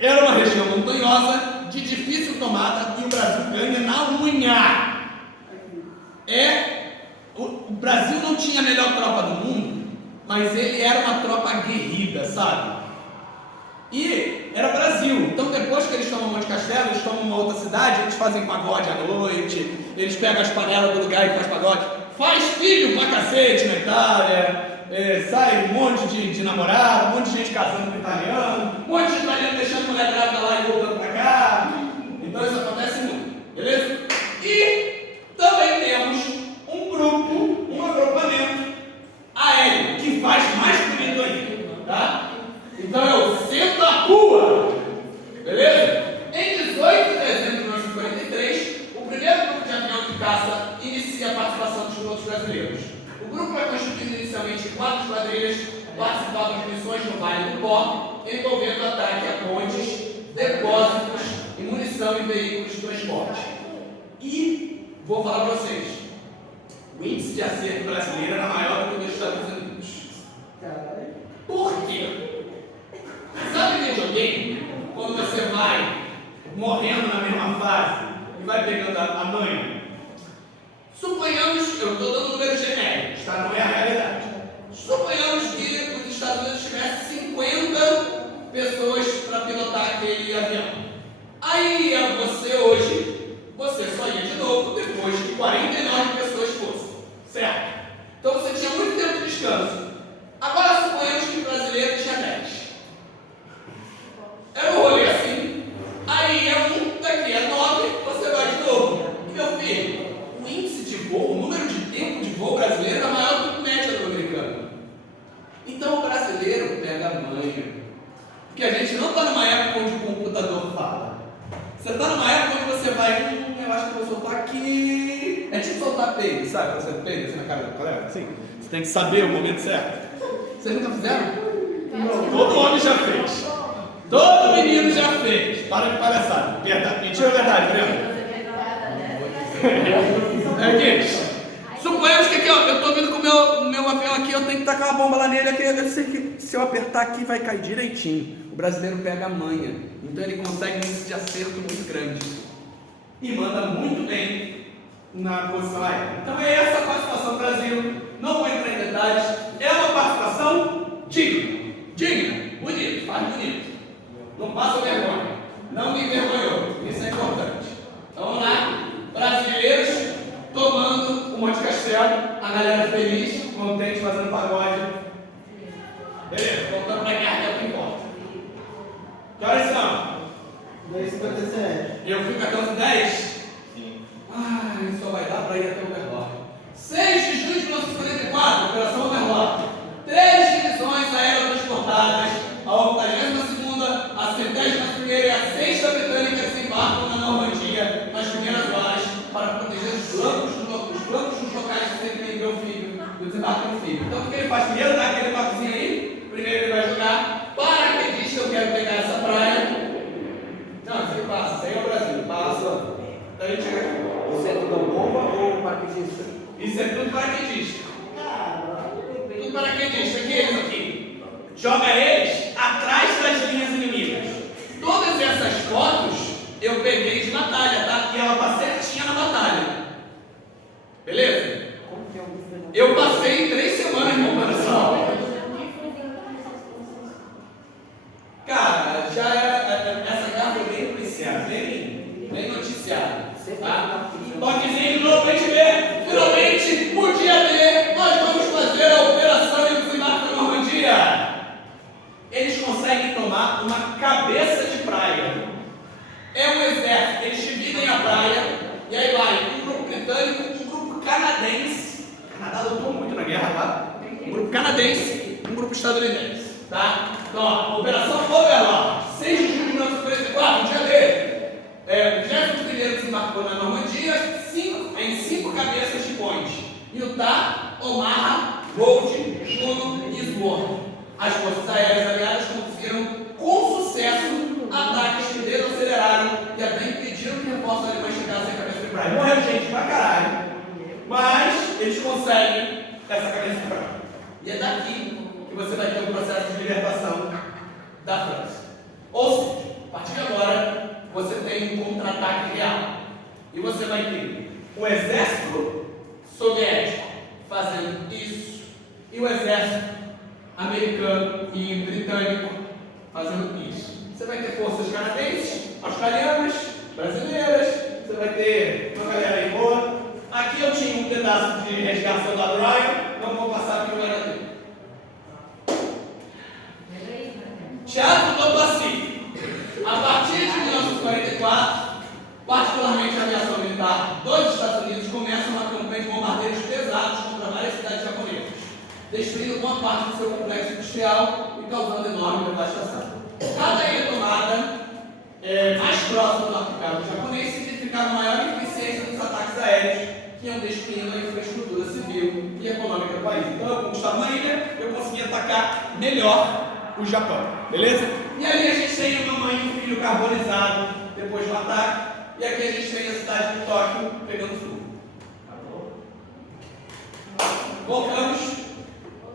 era uma região montanhosa, de difícil tomada, e o Brasil ganha na unha. O Brasil não tinha a melhor tropa do mundo, mas ele era uma tropa aguerrida, sabe? E era Brasil. Então depois que eles tomam Monte Castelo, eles tomam uma outra cidade, eles fazem pagode à noite, eles pegam as panelas do lugar e faz pagode. Faz filho pra cacete na Itália, sai um monte de namorado, um monte de gente casando com italiano, um monte de italiano deixando mulher grávida lá e voltando pra cá. Então isso acontece muito, beleza? E também temos um grupo, um agrupamento aéreo, que faz mais bonito ainda, tá? Então é o Senta-Pua, beleza? Em 18 de dezembro de 1943, o primeiro grupo de avião de caça inicia a participação dos pilotos brasileiros. O grupo é constituído inicialmente de 4 esquadrilhas, participavam de missões no Vale do Pó, envolvendo ataque a pontes, depósitos e munição em veículos de transporte. E vou falar para vocês, o índice de acerto brasileiro era maior do que o dos Estados Unidos. Por quê? Sabe videogame? Quando você vai morrendo na mesma fase e vai pegando a manha? Suponhamos, eu estou dando números genéricos, tá? Não é a realidade. Suponhamos que os Estados Unidos tivessem 50 pessoas para pilotar aquele avião. Aí você hoje, você só ia de novo depois que 49 pessoas fossem, certo? Então você tinha muito tempo de descanso. Agora suponhamos que o brasileiro tinha 10. Era um rolê assim. Aí é 1, daqui é 9, você vai de novo. E meu filho, o índice de voo, o número de tempo de voo brasileiro era maior do que a média do americano. Então o brasileiro pega manha. Porque a gente não está numa época onde o computador fala. Você está numa época onde você vai, eu acho que eu vou soltar aqui. É tipo soltar peido, sabe? Você peido assim na cara do colega? Sim. Você tem que saber o momento certo. Vocês nunca fizeram? Não. Todo homem já fez. Todo menino já fez. Para de palhaçada. Verdade. Mentira ou verdade, Breno? É que suponhamos que aqui, ó, avião aqui, eu tenho que tacar uma bomba lá nele, aqui, eu sei que se eu apertar aqui vai cair direitinho. O brasileiro pega a manha, então ele consegue um índice de acerto muito grande e manda muito bem na posição aérea. Então é essa a participação do Brasil, não vou entrar em detalhes, é uma participação digna, bonito, faz bonito, não passa vergonha, não me envergonhou, isso é importante. Então vamos lá, brasileiros tomando o Monte Castelo, a galera feliz, contente, fazendo pagode. Beleza, voltando para a guerra, que é o que importa. Que horas são? 2h57. Eu fico até os 10? Sim. Ai, só vai dar para ir até o Overlord. 6 de junho de 1944, Operação Overlord. 3 divisões aerotransportadas, a 82ª, a 101ª e a 6ª britânica desembarcam na Normandia nas primeiras horas para proteger os flancos dos locais que sempre enviam o filho, do desembarque do filho. Então o que ele faz? Primeiro dá aquele toquezinho aí, primeiro ele vai jogar paraquedista, eu quero pegar essa praia. Não, você passa, isso aí é o Brasil, passa. Então a gente chega aqui. Isso é tudo bomba ou paraquedista? Isso é tudo paraquedista. Tudo paraquedista, aqui eles aqui. Joga eles atrás das linhas inimigas. Todas essas fotos eu peguei de batalha, tá? E ela tá certinha na batalha. Beleza? Eu passei 3 semanas montando essa aula. Cara, já era essa guerra foi bem policiada, bem noticiada. Tá? Toquezinho de novo pra gente ver. Finalmente, o dia D, nós vamos fazer a operação e o desembarque da Normandia. Eles conseguem tomar uma cabeça de praia. É um exército, eles dividem a praia, e aí vai um grupo britânico, um grupo canadense. O Canadá lutou muito na guerra lá. Um grupo canadense, um grupo estadunidense. Tá? Então, ó, Operação Overlord, 6 de junho de 1944, dia D. O 21º desembarcou na Normandia em 5 cabeças de ponte: Utah, Omaha, Gold, Juno e Sworn. As forças aéreas aliadas conseguiram com sucesso ataques que desaceleraram e até impediram que reforços alemães chegassem à cabeça de praia. Morreu gente pra caralho, mas eles conseguem essa cabeça de praia. E é daqui que você vai ter um processo de libertação da França. Ou seja, a partir de agora, você tem um contra-ataque real. E você vai ter o exército soviético fazendo isso e o exército americano e britânico fazendo isso. Você vai ter forças canadenses, australianas, brasileiras, você vai ter uma galera aí boa. Aqui eu tinha um pedaço de resgate soldado Ryan, não vou passar aqui no lugar dele. Teatro do Pacífico. A partir de 1944, particularmente a aviação militar dos Estados Unidos começa uma campanha de bombardeiros pesados contra várias cidades japonesas, destruindo boa parte do seu complexo industrial e causando enorme devastação. Cada ilha tomada mais próxima do arquipélago japonês significava maior eficiência dos ataques aéreos que iam destruindo a infraestrutura civil e econômica do país. Então eu conquistava uma ilha, eu conseguia atacar melhor o Japão, beleza? E ali a gente tem uma mãe e um filho carbonizado depois do ataque, e aqui a gente tem a cidade de Tóquio pegando fogo. Voltamos.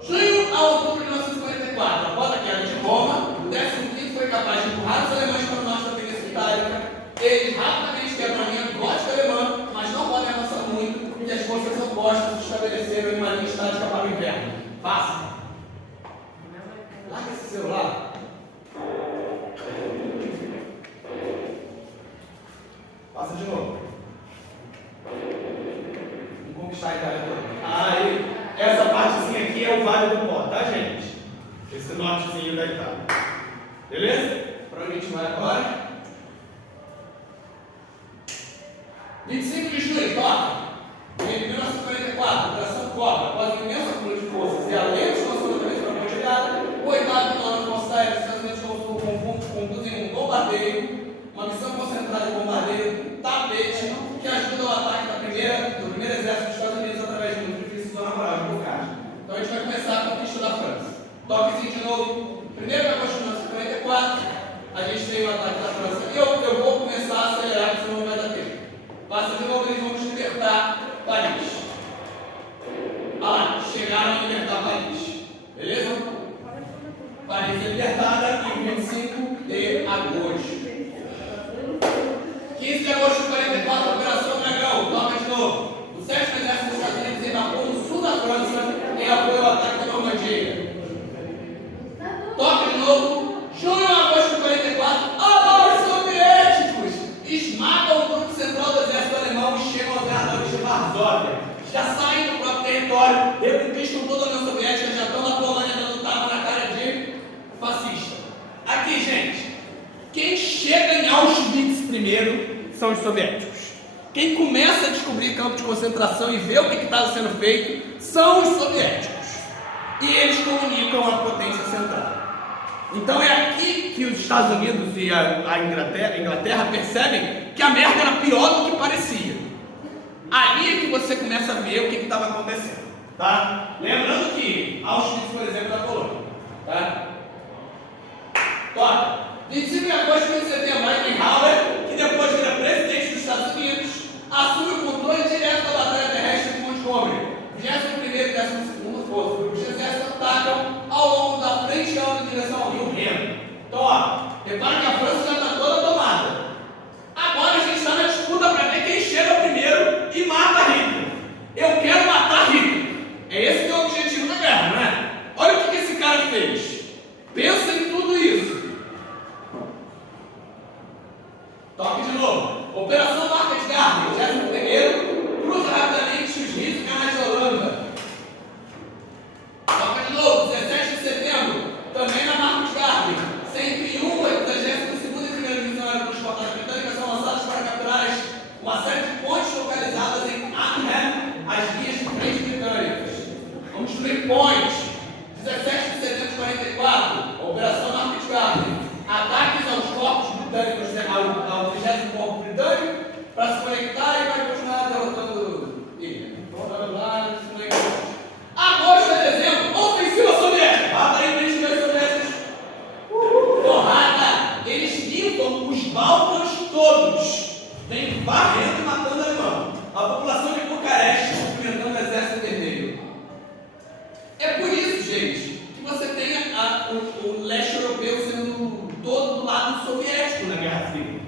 Junho a outubro de 1944, após a queda de Roma, o 15º foi capaz de empurrar os alemães para o norte da Península Itálica. Eles rapidamente quebram a linha gótica alemã, mas não podem avançar muito, e as forças opostas se estabeleceram em uma linha estática para o inverno. Passa. Larga esse celular. Passa de novo. Vamos conquistar a Itália toda. Aí, essa partezinha aqui é o Vale do Pó, tá, gente? Esse nortezinho da Itália. Beleza? Para onde a gente vai agora? 25 de julho, toca. Em 1944, Operação Cobra, após imenso acúmulo de forças e além dos relacionamentos para a chegada, o 8º e 9º Forças Aéreas dos Estados Unidos conduzem um bombardeio, uma missão concentrada em bombardeio tapete, que ajuda o ataque do primeiro exército dos Estados Unidos através de muito difícil zona rural de blocagem. Então a gente vai começar a conquista da França. Toquezinho de novo. 1º de agosto de 1944, a gente tem o ataque da França. E eu vou começar a acelerar, porque senão não vai dar tempo. Passa de novo, eles vão libertar Paris. Olha lá, chegaram a libertar vai ser libertada em 25 de agosto. 15 de agosto de 44, Operação Dragão. Toca de novo. O 7º Exército dos Estados Unidos embarcou no sul da França em apoio ao ataque da Normandia. Toca de novo. Junho a agosto de 44, os soviéticos esmagam o grupo central do exército alemão e chegam aos arredores de Varsóvia. Já saem do próprio território, reconquistam toda a União Soviética, já estão na Polônia dando tapa na cara de fascista. Aqui, gente, quem chega em Auschwitz primeiro são os soviéticos. Quem começa a descobrir campo de concentração e ver o que estava sendo feito são os soviéticos. E eles comunicam a potência central. Então é aqui que os Estados Unidos e a Inglaterra percebem que a merda era pior do que parecia. Aí é que você começa a ver o que estava acontecendo, tá? Lembrando que Auschwitz, por exemplo, é da Polônia, tá? Toca. 25 de agosto de setembro, Eisenhower, que depois vira presidente dos Estados Unidos, assume o controle direto da batalha terrestre de Montgomery. 21º e 12º forças. Os exércitos atacam ao longo da frente ampla em direção ao Rio Reno. Então, ó, repara que a França já está toda tomada. Agora a gente está na disputa para ver quem chega primeiro e mata Hitler. Eu quero matar Hitler. É esse que é o objetivo da guerra, não é? Olha o que esse cara fez. Pensa em tudo isso. Toque de novo. Operação Market Garden. 21º, cruza rapidamente os rios e canais da Holanda. Toca de novo. 17 de setembro, também na Market Garden. 101, o exército do 2º e 1ª Divisão Aeroportuária Britânica são lançados para capturar uma série de pontes localizadas em Arnhem, as linhas de frente britânicas. Vamos destruir pontes. 17 de setembro de 44, Operação Market Garden. Ataques aos corpos britânicos, ao 30º Corpo Britânico, para se conectar e vai continuar derrotando ele. Vamos lá, agosto a dezembro, ofensiva soviética. Bata aí frente dos soviéticos. Porrada! Eles limpam os Balcãs todos. Vem varrendo e matando o alemão. A população de Bucareste cumprimentando o exército vermelho. É por isso, gente, que você tem o leste europeu sendo todo do lado soviético na Guerra Fria.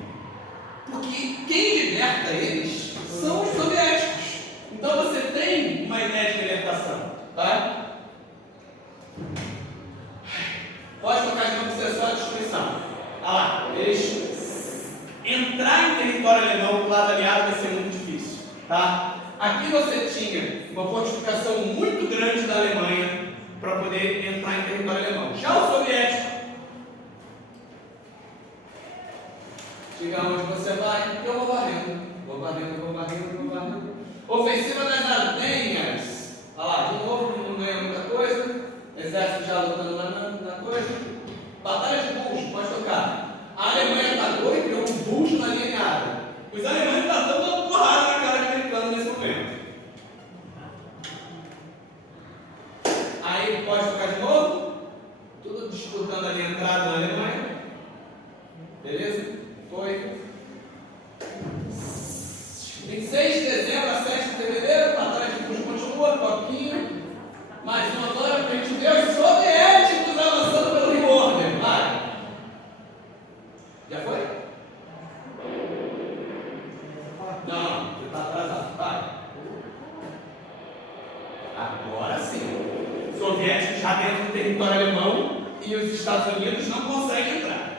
Porque quem liberta eles são os soviéticos. Então você tem uma ideia de libertação, tá? Pode tocar de novo, ser só a destruição. Olha lá, eles entrar em território alemão do lado aliado vai ser muito difícil, tá? Aqui você tinha uma fortificação muito grande da Alemanha para poder entrar em território alemão. Já o soviético, chega onde você vai, eu vou varrendo. Vou varrendo. Ofensiva das Ardenhas. Olha lá, de novo, não ganha muita coisa. Exército já lutando na coisa. Batalha de Bulge, pode tocar. A Alemanha atacou e criou um Bulge na linha aérea. Os alemães estão dando porrada na cara de americano nesse momento. Aí pode tocar de novo. Tudo disputando ali a entrada na Alemanha. Beleza? Foi. 26 de dezembro a 7 de fevereiro, batalha de Bulge continua, toquinho. Mais uma agora para a gente ver os soviéticos avançando pelo Rio Order. Vai. Já foi? Não, você está atrasado. Vai. Agora sim. Os soviéticos já dentro do território alemão e os Estados Unidos não conseguem entrar.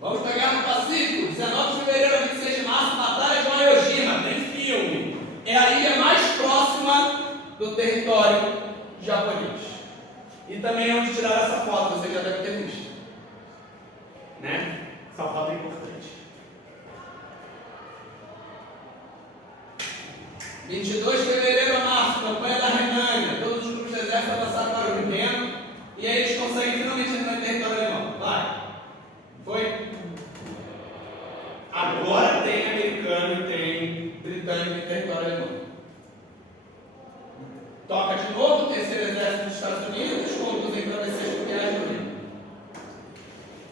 Vamos pegar no Pacífico, 19 de fevereiro a 26 de março, Batalha de Iwo Jima, tem filme. É a ilha mais próxima do território japonês. E também é onde tiraram essa foto, você já deve ter visto. Né? Essa foto é importante. 22 de fevereiro a março, campanha da Renânia. Todos os grupos de exército avançaram para o Rio Reno. E aí eles conseguem finalmente entrar no território alemão. Vai. Foi? Agora tem americano e tem britânico em território alemão. Toca de novo, o terceiro exército dos Estados Unidos, conduzem travessias fluviais no Rio.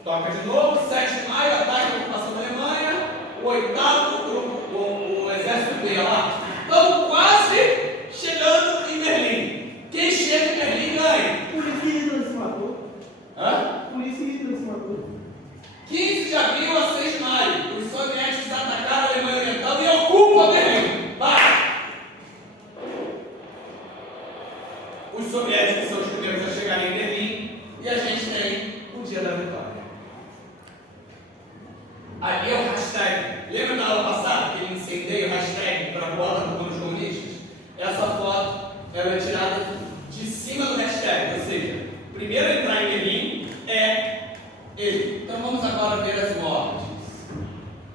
Toca de novo, 7 de maio, ataque à ocupação da Alemanha, o 8º grupo, o exército B lá. Estamos quase chegando em Berlim. Quem chega em Berlim ganha. os soviéticos são os primeiros a chegarem em Berlim, e a gente tem o dia da vitória. Ali é o hashtag. Lembra na aula passada que ele incendeia o hashtag para a bola contra os comunistas? Essa foto ela é tirada de cima do hashtag, ou seja, o primeiro a entrar em Berlim é ele. Então vamos agora ver as mortes.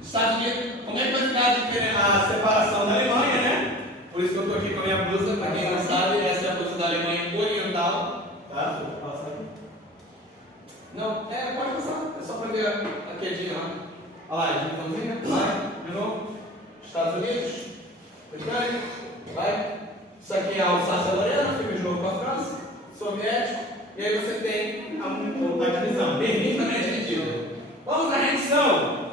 Estados Unidos, como é que vai ficar a separação da Alemanha, né? Por isso que eu estou aqui com a minha blusa, para quem não sabe, essa é a blusa da Alemanha Oriental. Tá? Não, pode passar, é só para ver a quedinha lá. Olha lá, a divisãozinha, vai, de novo. Estados Unidos, Britânia, vai. Isso aqui é a Alsácia-Lorena, fica de novo com a França, soviético, e aí você tem a divisão. Berlim também é dividido. Vamos à rendição.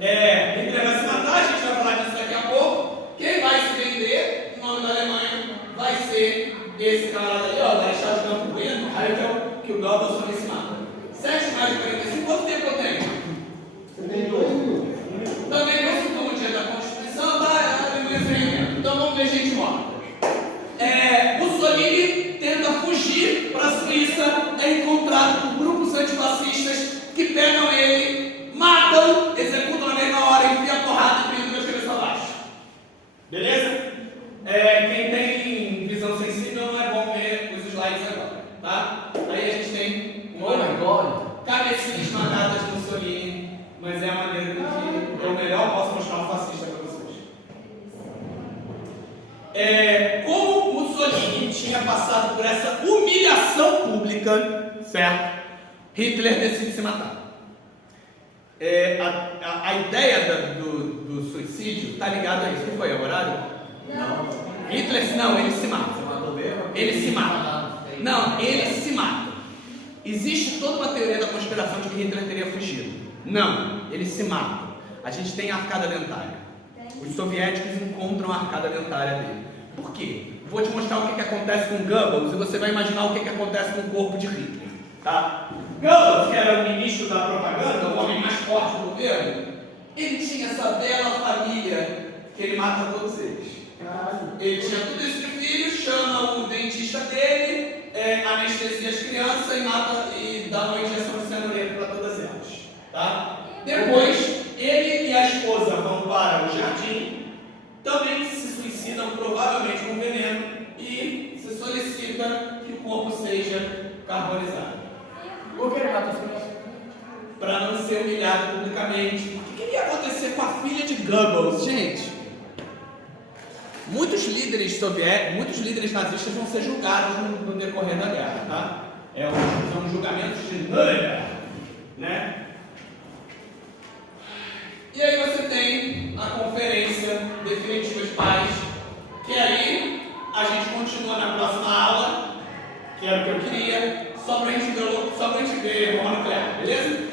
Hitler vai se matar, a gente vai falar disso daqui a pouco. Quem vai se vender, em nome da Alemanha, vai ser esse camarada ali, ó, da Estados Campos Bueno, que o Goebbels também se mata. 7 mais de 45, quanto tempo eu tenho? Também consultou no dia da Constituição da Alemanha Federal. Então vamos ver gente morta. Mussolini tenta fugir para a Suíça, é encontrado por grupos antifascistas que pegam ele, matam, executam na mesma hora, enfia a porrada e pendura a cabeça abaixo. Beleza? Quem tem visão sensível não é bom ver os slides agora, tá? Aí a gente tem cabecinha esmagada de Mussolini, mas é a maneira que eu melhor posso mostrar um fascista para vocês. Como Mussolini tinha passado por essa humilhação pública, certo? Hitler decide se matar. A ideia do suicídio está ligada a isso. Não foi o horário? Não. Hitler, não, ele se mata. Ele se mata. Não, ele se mata. Existe toda uma teoria da conspiração de que Hitler teria fugido. Não, ele se mata. A gente tem a arcada dentária. Os soviéticos encontram a arcada dentária dele. Por quê? Vou te mostrar o que acontece com Goebbels e você vai imaginar o que acontece com o corpo de Hitler. Tá? Goebbels, que era o ministro da propaganda, o homem mais forte do governo, ele tinha essa bela família que ele mata todos eles. Ele tinha tudo isso de filhos, chama o dentista dele, anestesia as crianças e mata e dá uma injeção de cianureto para todas elas. Tá? Depois, ele e a esposa vão para o jardim, também se suicidam, provavelmente com veneno, e se solicita que o corpo seja carbonizado. Por que ele mata as crianças? Para não ser humilhado publicamente. O que ia acontecer com a filha de Goebbels? Gente, muitos líderes soviéticos, muitos líderes nazistas vão ser julgados no decorrer da guerra, tá? São julgamentos de Nuremberg, né? E aí você tem a conferência definitiva de paz, que aí a gente continua na próxima aula, que era o que eu queria, só para a gente ver bomba nuclear, beleza?